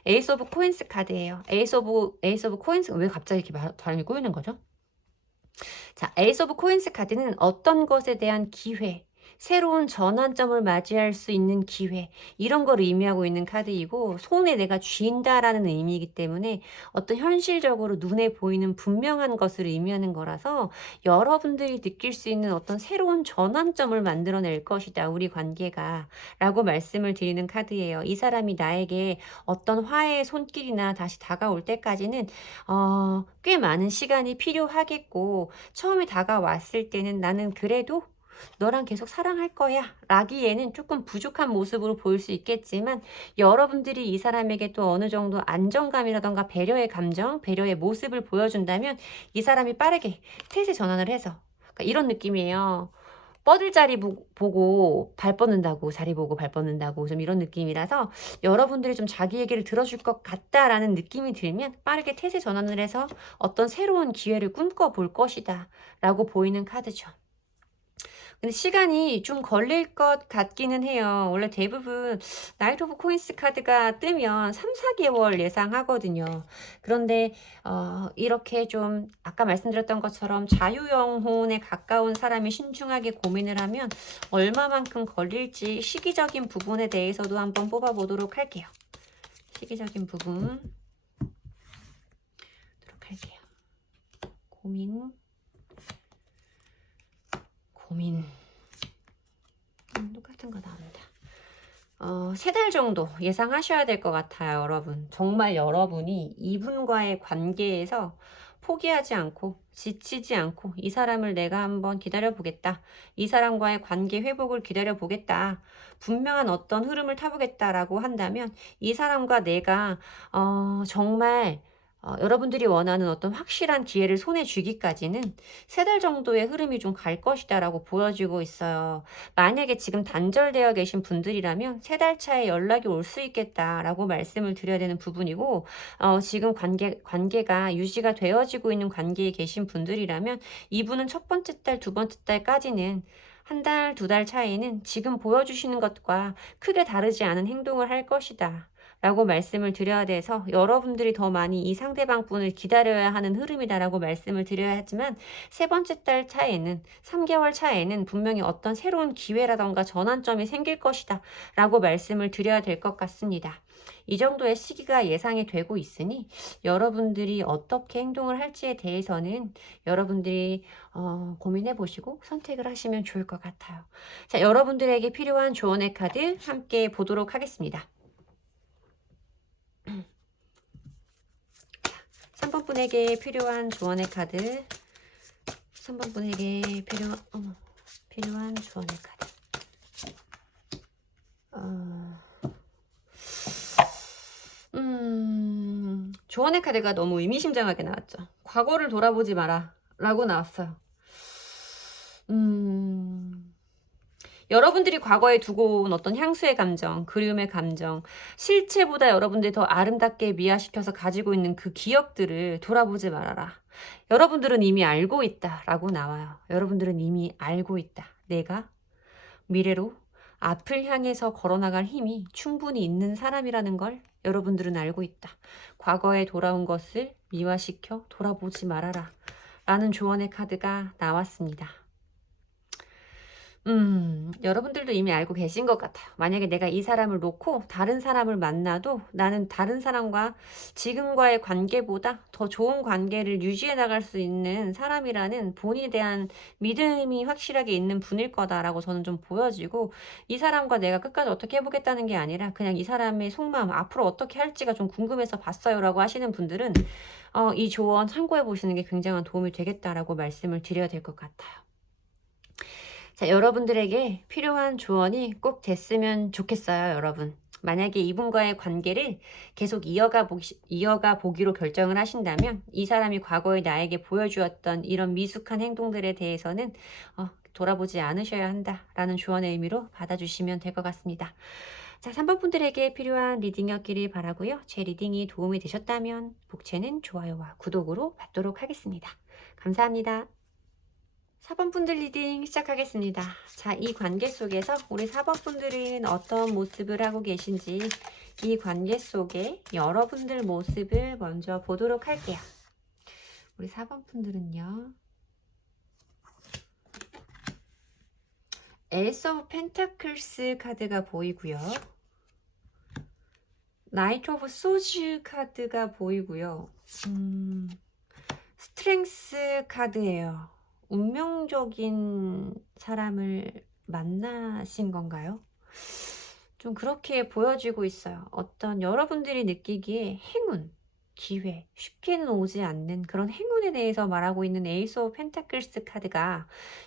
에이스 오브 코인스 카드예요. 에이스 오브 코인스, 왜 갑자기 이렇게 발음이 꼬이는 거죠? 자, 에이스 오브 코인스 카드는 어떤 것에 대한 기회, 새로운 전환점을 맞이할 수 있는 기회, 이런 걸 의미하고 있는 카드이고, 손에 내가 쥔다라는 의미이기 때문에 어떤 현실적으로 눈에 보이는 분명한 것을 의미하는 거라서 여러분들이 느낄 수 있는 어떤 새로운 전환점을 만들어낼 것이다 우리 관계가 라고 말씀을 드리는 카드예요. 이 사람이 나에게 어떤 화해의 손길이나 다시 다가올 때까지는 꽤 많은 시간이 필요하겠고, 처음에 다가왔을 때는 나는 그래도 너랑 계속 사랑할 거야 라기에는 조금 부족한 모습으로 보일 수 있겠지만, 여러분들이 이 사람에게 또 어느 정도 안정감이라던가 배려의 감정, 배려의 모습을 보여준다면 이 사람이 빠르게 태세 전환을 해서, 그러니까 이런 느낌이에요. 뻗을 자리 보고 발 뻗는다고, 자리 보고 발 뻗는다고, 좀 이런 느낌이라서 여러분들이 좀 자기 얘기를 들어줄 것 같다라는 느낌이 들면 빠르게 태세 전환을 해서 어떤 새로운 기회를 꿈꿔볼 것이다 라고 보이는 카드죠. 근데 시간이 좀 걸릴 것 같기는 해요. 원래 대부분 나이트 오브 코인스 카드가 뜨면 3, 4개월 예상하거든요. 그런데 이렇게 좀 아까 말씀드렸던 것처럼 자유영혼에 가까운 사람이 신중하게 고민을 하면 얼마만큼 걸릴지 시기적인 부분에 대해서도 한번 뽑아보도록 할게요. 시기적인 부분 보도록 할게요. 고민 똑같은 거 나온다. 3달 정도 예상하셔야 될 것 같아요, 여러분. 정말 여러분이 이분과의 관계에서 포기하지 않고 지치지 않고 이 사람을 내가 한번 기다려보겠다. 이 사람과의 관계 회복을 기다려보겠다. 분명한 어떤 흐름을 타보겠다라고 한다면 이 사람과 내가 정말 여러분들이 원하는 어떤 확실한 기회를 손에 쥐기까지는 3달 정도의 흐름이 좀 갈 것이다 라고 보여지고 있어요. 만약에 지금 단절되어 계신 분들이라면 3달 차에 연락이 올 수 있겠다라고 말씀을 드려야 되는 부분이고, 지금 관계가 유지가 되어지고 있는 관계에 계신 분들이라면 이분은 첫 번째 달, 두 번째 달까지는 한 달, 2달 차이는 지금 보여주시는 것과 크게 다르지 않은 행동을 할 것이다 라고 말씀을 드려야 돼서, 여러분들이 더 많이 이 상대방 분을 기다려야 하는 흐름이다라고 말씀을 드려야 하지만, 세 번째 달 차에는, 3개월 차에는 분명히 어떤 새로운 기회라던가 전환점이 생길 것이다 라고 말씀을 드려야 될 것 같습니다. 이 정도의 시기가 예상이 되고 있으니 여러분들이 어떻게 행동을 할지에 대해서는 여러분들이 고민해 보시고 선택을 하시면 좋을 것 같아요. 자, 여러분들에게 필요한 조언의 카드 함께 보도록 하겠습니다. 3번 분에게 필요한 조언의 카드. 3번 분에게 필요한 조언의 카드. 조언의 카드가 너무 의미심장하게 나왔죠. 과거를 돌아보지 마라 라고 나왔어요. 여러분들이 과거에 두고 온 어떤 향수의 감정, 그리움의 감정, 실체보다 여러분들이 더 아름답게 미화시켜서 가지고 있는 그 기억들을 돌아보지 말아라. 여러분들은 이미 알고 있다 라고 나와요. 여러분들은 이미 알고 있다. 내가 미래로 앞을 향해서 걸어나갈 힘이 충분히 있는 사람이라는 걸 여러분들은 알고 있다. 과거에 돌아온 것을 미화시켜 돌아보지 말아라 라는 조언의 카드가 나왔습니다. 여러분들도 이미 알고 계신 것 같아요. 만약에 내가 이 사람을 놓고 다른 사람을 만나도 나는 다른 사람과 지금과의 관계보다 더 좋은 관계를 유지해 나갈 수 있는 사람이라는 본인에 대한 믿음이 확실하게 있는 분일 거다라고 저는 좀 보여지고, 이 사람과 내가 끝까지 어떻게 해보겠다는 게 아니라 그냥 이 사람의 속마음 앞으로 어떻게 할지가 좀 궁금해서 봤어요 라고 하시는 분들은 이 조언 참고해 보시는 게 굉장한 도움이 되겠다라고 말씀을 드려야 될 것 같아요. 자, 여러분들에게 필요한 조언이 꼭 됐으면 좋겠어요, 여러분. 만약에 이분과의 관계를 계속 이어가 보기로 결정을 하신다면 이 사람이 과거에 나에게 보여주었던 이런 미숙한 행동들에 대해서는 돌아보지 않으셔야 한다라는 조언의 의미로 받아주시면 될 것 같습니다. 자, 3번 분들에게 필요한 리딩이었기를 바라고요. 제 리딩이 도움이 되셨다면 복채는 좋아요와 구독으로 받도록 하겠습니다. 감사합니다. 4번 분들 리딩 시작하겠습니다. 자, 이 관계 속에서 우리 4번 분들은 어떤 모습을 하고 계신지, 이 관계 속에 여러분들 모습을 먼저 보도록 할게요. 우리 4번 분들은요. 에이스 오브 펜타클스 카드가 보이고요. 나이트 오브 소즈 카드가 보이고요. 스트렝스 카드예요. 운명적인 사람을 만나신 건가요? 좀 그렇게 보여지고 있어요. 어떤 여러분들이 느끼기에 행운, 기회, 쉽게는 오지 않는 그런 행운에 대해서 말하고 있는 에이스 오브 펜타클스 카드가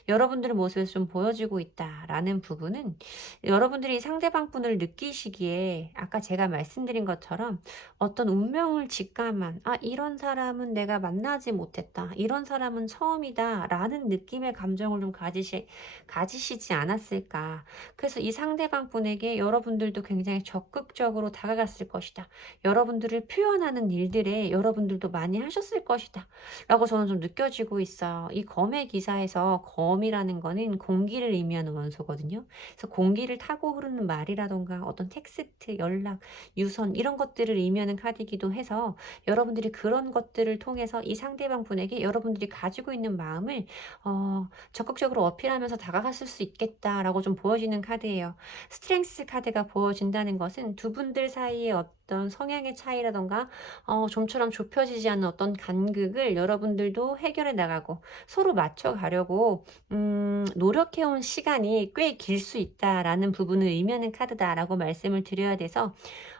여러분들의 모습에서 좀 보여지고 있다라는 부분은, 여러분들이 상대방 분을 느끼시기에 아까 제가 말씀드린 것처럼 어떤 운명을 직감한, 이런 사람은 내가 만나지 못했다, 이런 사람은 처음이다 라는 느낌의 감정을 좀 가지시지 않았을까. 그래서 이 상대방 분에게 여러분들도 굉장히 적극적으로 다가갔을 것이다. 여러분들을 표현하는 일들에 여러분들도 많이 하셨을 것이다 라고 저는 좀 느껴지고 있어요. 이 검의 기사에서 검이라는 거는 공기를 의미하는 원소거든요. 그래서 공기를 타고 흐르는 말이라던가 어떤 텍스트, 연락, 유선 이런 것들을 의미하는 카드이기도 해서 여러분들이 그런 것들을 통해서 이 상대방 분에게 여러분들이 가지고 있는 마음을 적극적으로 어필하면서 다가갔을 수 있겠다라고 좀 보여지는 카드예요. 스트렝스 카드가 보여진다는 것은 두 분들 사이에 어떤 성향의 차이라던가 좀처럼 좁혀지지 않는 어떤 간극을 여러분들도 해결해 나가고 서로 맞춰가려고 노력해온 시간이 꽤 길 수 있다라는 부분을 의미하는 카드다라고 말씀을 드려야 돼서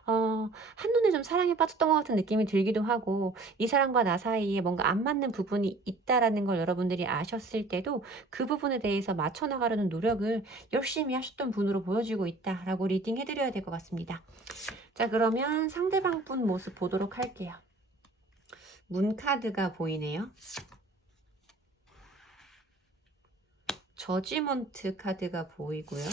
한눈에 좀 사랑에 빠졌던 것 같은 느낌이 들기도 하고, 이 사람과 나 사이에 뭔가 안 맞는 부분이 있다라는 걸 여러분들이 아셨을 때도 그 부분에 대해서 맞춰 나가려는 노력을 열심히 하셨던 분으로 보여지고 있다라고 리딩 해드려야 될 것 같습니다. 자, 그러면 상대방 분 모습 보도록 할게요. 문 카드가 보이네요. 저지먼트 카드가 보이고요.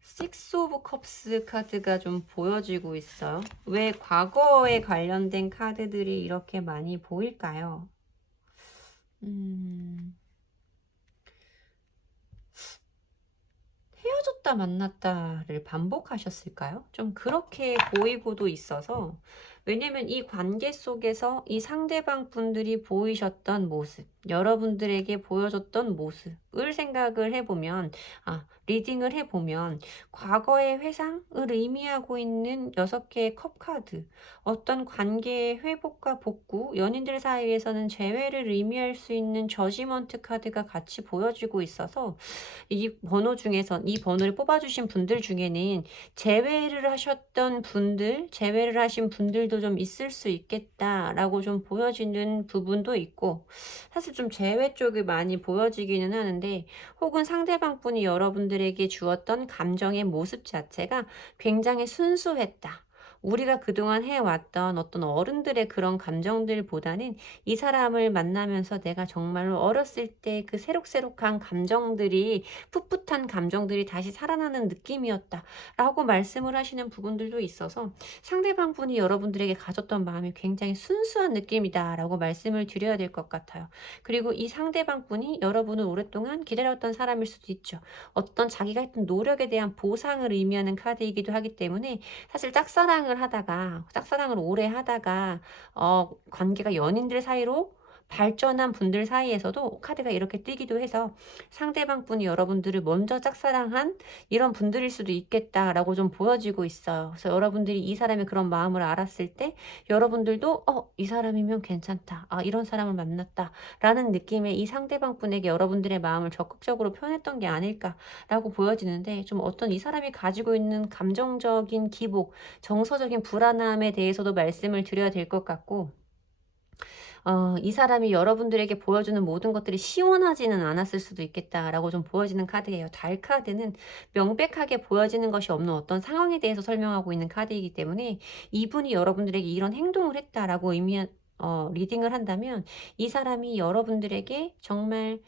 식스 오브 컵스 카드가 좀 보여지고 있어요. 왜 과거에 관련된 카드들이 이렇게 많이 보일까요? 헤어졌다 만났다를 반복하셨을까요? 좀 그렇게 보이고도 있어서, 왜냐면 이 관계 속에서 이 상대방 분들이 보이셨던 모습, 여러분들에게 보여줬던 모습을 생각을 해보면, 리딩을 해보면 과거의 회상을 의미하고 있는 6개의 컵 카드, 어떤 관계의 회복과 복구, 연인들 사이에서는 재회를 의미할 수 있는 저지먼트 카드가 같이 보여지고 있어서, 이 번호 중에서 이 번호를 뽑아주신 분들 중에는 재회를 하셨던 분들, 재회를 하신 분들도 부분도 좀 있을 수 있겠다라고 좀 보여지는 부분도 있고, 사실 좀 재회 쪽이 많이 보여지기는 하는데, 혹은 상대방 분이 여러분들에게 주었던 감정의 모습 자체가 굉장히 순수했다. 우리가 그동안 해왔던 어떤 어른들의 그런 감정들보다는 이 사람을 만나면서 내가 정말로 어렸을 때 그 새록새록한 감정들이, 풋풋한 감정들이 다시 살아나는 느낌이었다 라고 말씀을 하시는 부분들도 있어서, 상대방 분이 여러분들에게 가졌던 마음이 굉장히 순수한 느낌이다 라고 말씀을 드려야 될 것 같아요. 그리고 이 상대방 분이 여러분을 오랫동안 기다렸던 사람일 수도 있죠. 어떤 자기가 했던 노력에 대한 보상을 의미하는 카드이기도 하기 때문에, 사실 짝사랑을 오래 하다가 관계가 연인들 사이로 발전한 분들 사이에서도 카드가 이렇게 뜨기도 해서, 상대방 분이 여러분들을 먼저 짝사랑한 이런 분들일 수도 있겠다라고 좀 보여지고 있어요. 그래서 여러분들이 이 사람의 그런 마음을 알았을 때 여러분들도 이 사람이면 괜찮다. 아, 이런 사람을 만났다. 라는 느낌의 이 상대방 분에게 여러분들의 마음을 적극적으로 표현했던 게 아닐까라고 보여지는데, 좀 어떤 이 사람이 가지고 있는 감정적인 기복, 정서적인 불안함에 대해서도 말씀을 드려야 될 것 같고, 이 사람이 여러분들에게 보여주는 모든 것들이 시원하지는 않았을 수도 있겠다라고 좀 보여지는 카드예요. 달 카드는 명백하게 보여지는 것이 없는 어떤 상황에 대해서 설명하고 있는 카드이기 때문에, 이분이 여러분들에게 이런 행동을 했다라고 리딩을 한다면, 이 사람이 여러분들에게 정말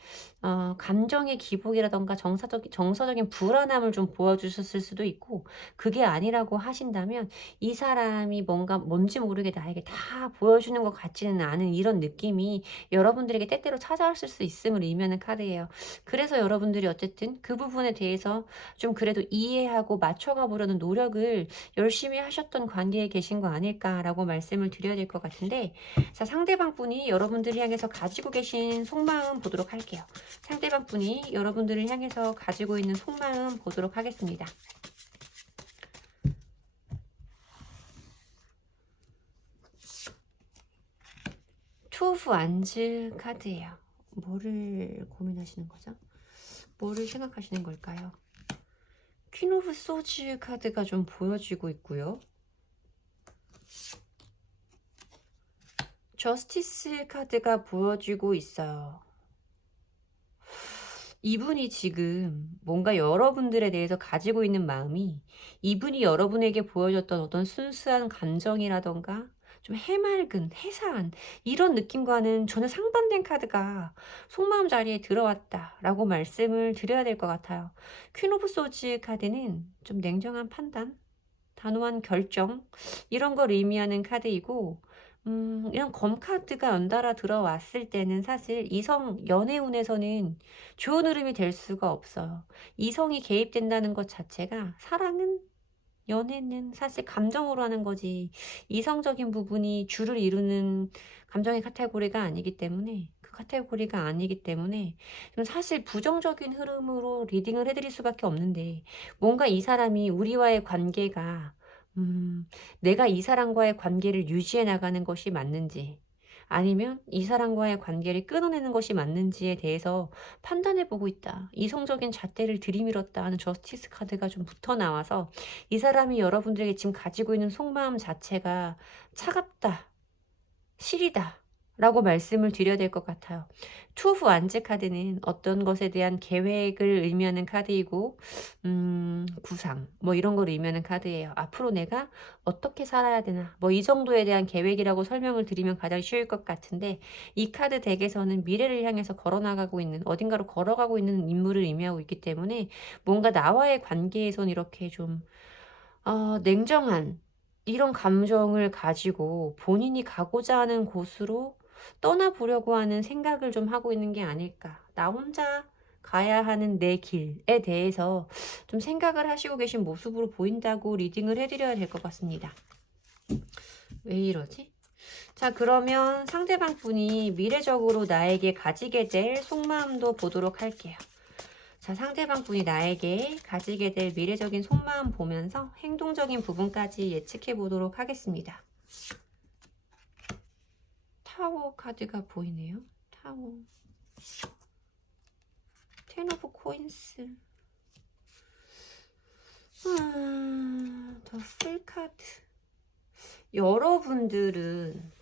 감정의 기복이라던가 정서적인 불안함을 좀 보여주셨을 수도 있고, 그게 아니라고 하신다면 이 사람이 뭔지 모르게 나에게 다 보여주는 것 같지는 않은 이런 느낌이 여러분들에게 때때로 찾아왔을 수 있음을 의미하는 카드예요. 그래서 여러분들이 어쨌든 그 부분에 대해서 좀 그래도 이해하고 맞춰가 보려는 노력을 열심히 하셨던 관계에 계신 거 아닐까라고 말씀을 드려야 될 것 같은데, 자, 상대방 분이 여러분들을 향해서 가지고 계신 속마음 보도록 할게요. 상대방 분이 여러분들을 향해서 가지고 있는 속마음 보도록 하겠습니다. 투 오브 완즈 카드예요. 뭐를 고민하시는 거죠? 뭐를 생각하시는 걸까요? 퀸 오브 소즈 카드가 좀 보여지고 있고요. 저스티스 카드가 보여지고 있어요. 이분이 지금 뭔가 여러분들에 대해서 가지고 있는 마음이, 이분이 여러분에게 보여줬던 어떤 순수한 감정이라던가 좀 해맑은, 해사한 이런 느낌과는 전혀 상반된 카드가 속마음 자리에 들어왔다라고 말씀을 드려야 될 것 같아요. 퀸 오브 소즈 카드는 좀 냉정한 판단, 단호한 결정, 이런 걸 의미하는 카드이고, 이런 검카드가 연달아 들어왔을 때는 사실 이성 연애운에서는 좋은 흐름이 될 수가 없어요. 이성이 개입된다는 것 자체가, 연애는 사실 감정으로 하는 거지, 이성적인 부분이 주를 이루는 감정의 카테고리가 아니기 때문에, 좀 사실 부정적인 흐름으로 리딩을 해드릴 수밖에 없는데, 뭔가 이 사람이 우리와의 관계가 내가 이 사람과의 관계를 유지해 나가는 것이 맞는지, 아니면 이 사람과의 관계를 끊어내는 것이 맞는지에 대해서 판단해 보고 있다. 이성적인 잣대를 들이밀었다 하는 저스티스 카드가 좀 붙어 나와서, 이 사람이 여러분들에게 지금 가지고 있는 속마음 자체가 차갑다, 시리다 라고 말씀을 드려야 될 것 같아요. 투 오브 완즈 카드는 어떤 것에 대한 계획을 의미하는 카드이고, 구상, 뭐 이런 걸 의미하는 카드예요. 앞으로 내가 어떻게 살아야 되나, 뭐 이 정도에 대한 계획이라고 설명을 드리면 가장 쉬울 것 같은데, 이 카드 덱에서는 미래를 향해서 어딘가로 걸어가고 있는 인물을 의미하고 있기 때문에, 뭔가 나와의 관계에선 이렇게 좀 냉정한 이런 감정을 가지고 본인이 가고자 하는 곳으로 떠나보려고 하는 생각을 좀 하고 있는 게 아닐까. 나 혼자 가야 하는 내 길에 대해서 좀 생각을 하시고 계신 모습으로 보인다고 리딩을 해드려야 될 것 같습니다. 왜 이러지? 자, 그러면 상대방 분이 미래적으로 나에게 가지게 될 속마음도 보도록 할게요. 자, 상대방 분이 나에게 가지게 될 미래적인 속마음 보면서 행동적인 부분까지 예측해 보도록 하겠습니다. 타워 카드가 보이네요. 타워. 텐 오브 코인스. 더 풀 카드. 여러분들은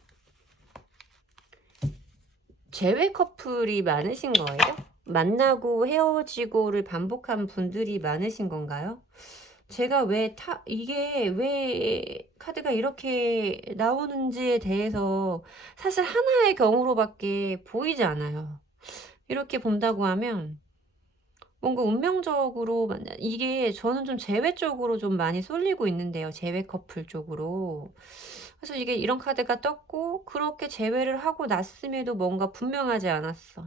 재회 커플이 많으신 거예요? 만나고 헤어지고를 반복한 분들이 많으신 건가요? 제가 이게 왜 카드가 이렇게 나오는지에 대해서 사실 하나의 경우로밖에 보이지 않아요. 이렇게 본다고 하면 뭔가 운명적으로 이게 저는 좀 재회 쪽으로 좀 많이 쏠리고 있는데요. 재회 커플 쪽으로. 그래서 이게 이런 카드가 떴고 그렇게 재회를 하고 났음에도 뭔가 분명하지 않았어.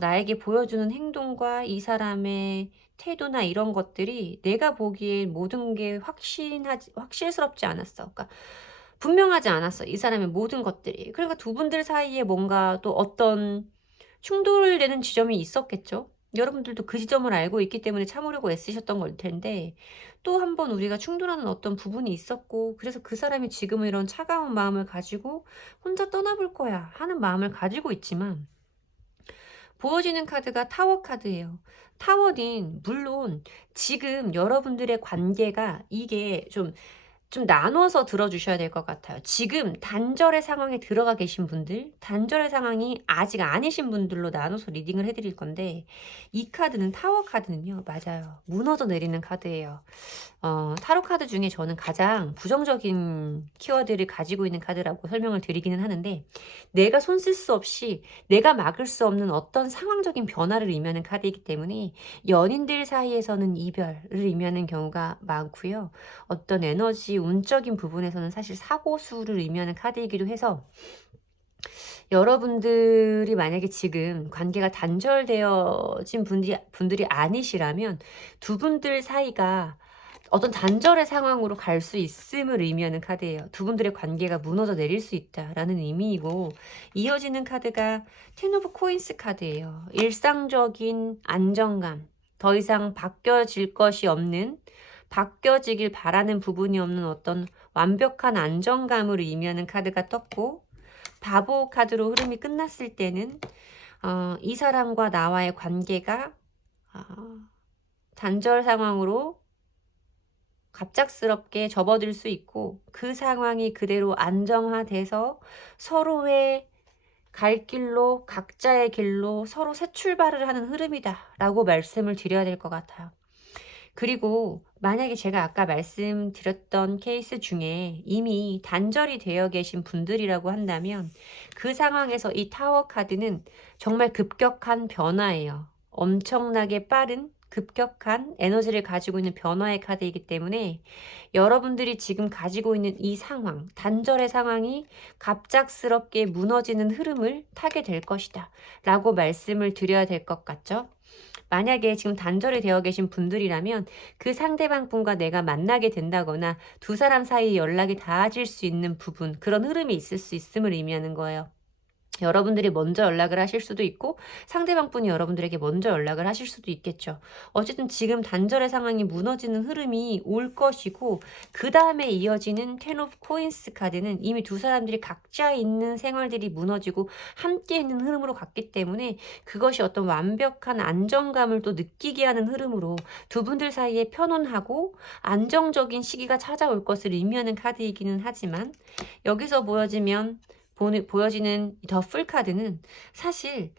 나에게 보여주는 행동과 이 사람의 태도나 이런 것들이 내가 보기에 모든 게 확실스럽지 않았어. 그러니까 분명하지 않았어. 이 사람의 모든 것들이. 그러니까 두 분들 사이에 뭔가 또 어떤 충돌되는 지점이 있었겠죠. 여러분들도 그 지점을 알고 있기 때문에 참으려고 애쓰셨던 걸 텐데 또 한 번 우리가 충돌하는 어떤 부분이 있었고 그래서 그 사람이 지금은 이런 차가운 마음을 가지고 혼자 떠나볼 거야 하는 마음을 가지고 있지만 보여지는 카드가 타워 카드예요. 타워는 물론 지금 여러분들의 관계가 이게 좀 나눠서 들어주셔야 될 것 같아요. 지금 단절의 상황에 들어가 계신 분들, 단절의 상황이 아직 아니신 분들로 나눠서 리딩을 해드릴 건데 이 카드는 타워 카드는요. 맞아요. 무너져 내리는 카드예요. 타로 카드 중에 저는 가장 부정적인 키워드를 가지고 있는 카드라고 설명을 드리기는 하는데 내가 손 쓸 수 없이 내가 막을 수 없는 어떤 상황적인 변화를 의미하는 카드이기 때문에 연인들 사이에서는 이별을 의미하는 경우가 많고요. 어떤 에너지, 운적인 부분에서는 사실 사고수를 의미하는 카드이기도 해서 여러분들이 만약에 지금 관계가 단절되어진 분들이 아니시라면 두 분들 사이가 어떤 단절의 상황으로 갈 수 있음을 의미하는 카드예요. 두 분들의 관계가 무너져 내릴 수 있다라는 의미이고 이어지는 카드가 텐 오브 코인스 카드예요. 일상적인 안정감, 더 이상 바뀌어질 것이 없는 바뀌어지길 바라는 부분이 없는 어떤 완벽한 안정감을 의미하는 카드가 떴고 바보 카드로 흐름이 끝났을 때는 이 사람과 나와의 관계가 단절 상황으로 갑작스럽게 접어들 수 있고 그 상황이 그대로 안정화돼서 서로의 갈 길로 각자의 길로 서로 새 출발을 하는 흐름이다 라고 말씀을 드려야 될 것 같아요. 그리고 만약에 제가 아까 말씀드렸던 케이스 중에 이미 단절이 되어 계신 분들이라고 한다면 그 상황에서 이 타워 카드는 정말 급격한 변화예요. 엄청나게 빠른 급격한 에너지를 가지고 있는 변화의 카드이기 때문에 여러분들이 지금 가지고 있는 이 상황, 단절의 상황이 갑작스럽게 무너지는 흐름을 타게 될 것이다 라고 말씀을 드려야 될 것 같죠? 만약에 지금 단절이 되어 계신 분들이라면 그 상대방 분과 내가 만나게 된다거나 두 사람 사이 연락이 닿아질 수 있는 부분, 그런 흐름이 있을 수 있음을 의미하는 거예요. 여러분들이 먼저 연락을 하실 수도 있고 상대방 분이 여러분들에게 먼저 연락을 하실 수도 있겠죠. 어쨌든 지금 단절의 상황이 무너지는 흐름이 올 것이고 그 다음에 이어지는 텐 오브 코인스 카드는 이미 두 사람들이 각자 있는 생활들이 무너지고 함께 있는 흐름으로 갔기 때문에 그것이 어떤 완벽한 안정감을 또 느끼게 하는 흐름으로 두 분들 사이에 편온하고 안정적인 시기가 찾아올 것을 의미하는 카드이기는 하지만 여기서 보여지는 더 풀 카드는 사실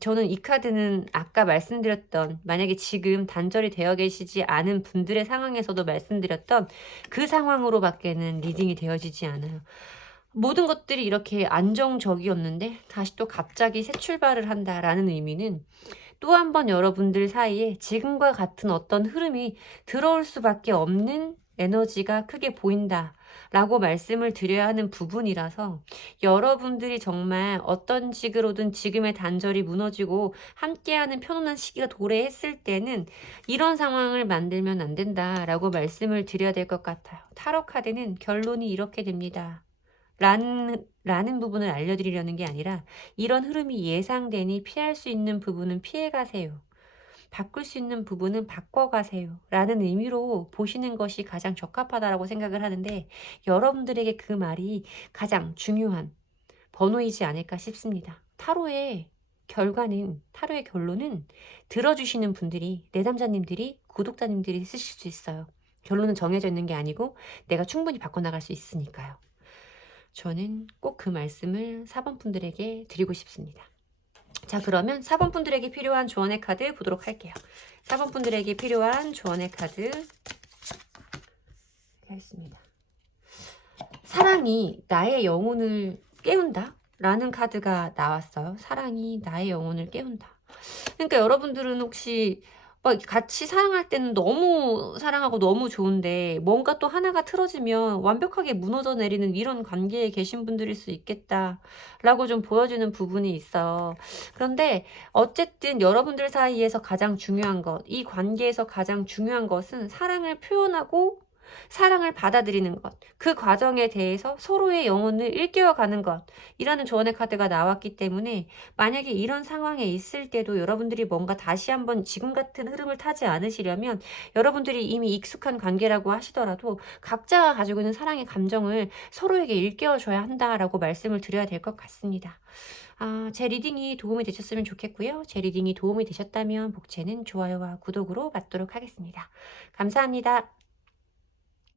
저는 이 카드는 아까 말씀드렸던 만약에 지금 단절이 되어 계시지 않은 분들의 상황에서도 말씀드렸던 그 상황으로밖에는 리딩이 되어지지 않아요. 모든 것들이 이렇게 안정적이었는데 다시 또 갑자기 새 출발을 한다라는 의미는 또 한 번 여러분들 사이에 지금과 같은 어떤 흐름이 들어올 수밖에 없는 에너지가 크게 보인다. 라고 말씀을 드려야 하는 부분이라서 여러분들이 정말 어떤 식으로든 지금의 단절이 무너지고 함께하는 편안한 시기가 도래했을 때는 이런 상황을 만들면 안 된다라고 말씀을 드려야 될 것 같아요. 타로 카드는 결론이 이렇게 됩니다. 라는 부분을 알려드리려는 게 아니라 이런 흐름이 예상되니 피할 수 있는 부분은 피해가세요. 바꿀 수 있는 부분은 바꿔가세요. 라는 의미로 보시는 것이 가장 적합하다고 생각을 하는데 여러분들에게 그 말이 가장 중요한 번호이지 않을까 싶습니다. 타로의 결론은 들어주시는 분들이, 내담자님들이, 구독자님들이 쓰실 수 있어요. 결론은 정해져 있는 게 아니고 내가 충분히 바꿔나갈 수 있으니까요. 저는 꼭 그 말씀을 4번 분들에게 드리고 싶습니다. 자, 그러면 4번 분들에게 필요한 조언의 카드 보도록 할게요. 4번 분들에게 필요한 조언의 카드 하겠습니다. 사랑이 나의 영혼을 깨운다 라는 카드가 나왔어요. 사랑이 나의 영혼을 깨운다. 그러니까 여러분들은 혹시 막 같이 사랑할 때는 너무 사랑하고 너무 좋은데 뭔가 또 하나가 틀어지면 완벽하게 무너져 내리는 이런 관계에 계신 분들일 수 있겠다라고 좀 보여지는 부분이 있어요. 그런데 어쨌든 여러분들 사이에서 가장 중요한 것, 이 관계에서 가장 중요한 것은 사랑을 표현하고 사랑을 받아들이는 것, 그 과정에 대해서 서로의 영혼을 일깨워가는 것, 이라는 조언의 카드가 나왔기 때문에 만약에 이런 상황에 있을 때도 여러분들이 뭔가 다시 한번 지금 같은 흐름을 타지 않으시려면 여러분들이 이미 익숙한 관계라고 하시더라도 각자가 가지고 있는 사랑의 감정을 서로에게 일깨워줘야 한다라고 말씀을 드려야 될 것 같습니다. 제 리딩이 도움이 되셨으면 좋겠고요. 제 리딩이 도움이 되셨다면 복채는 좋아요와 구독으로 받도록 하겠습니다. 감사합니다.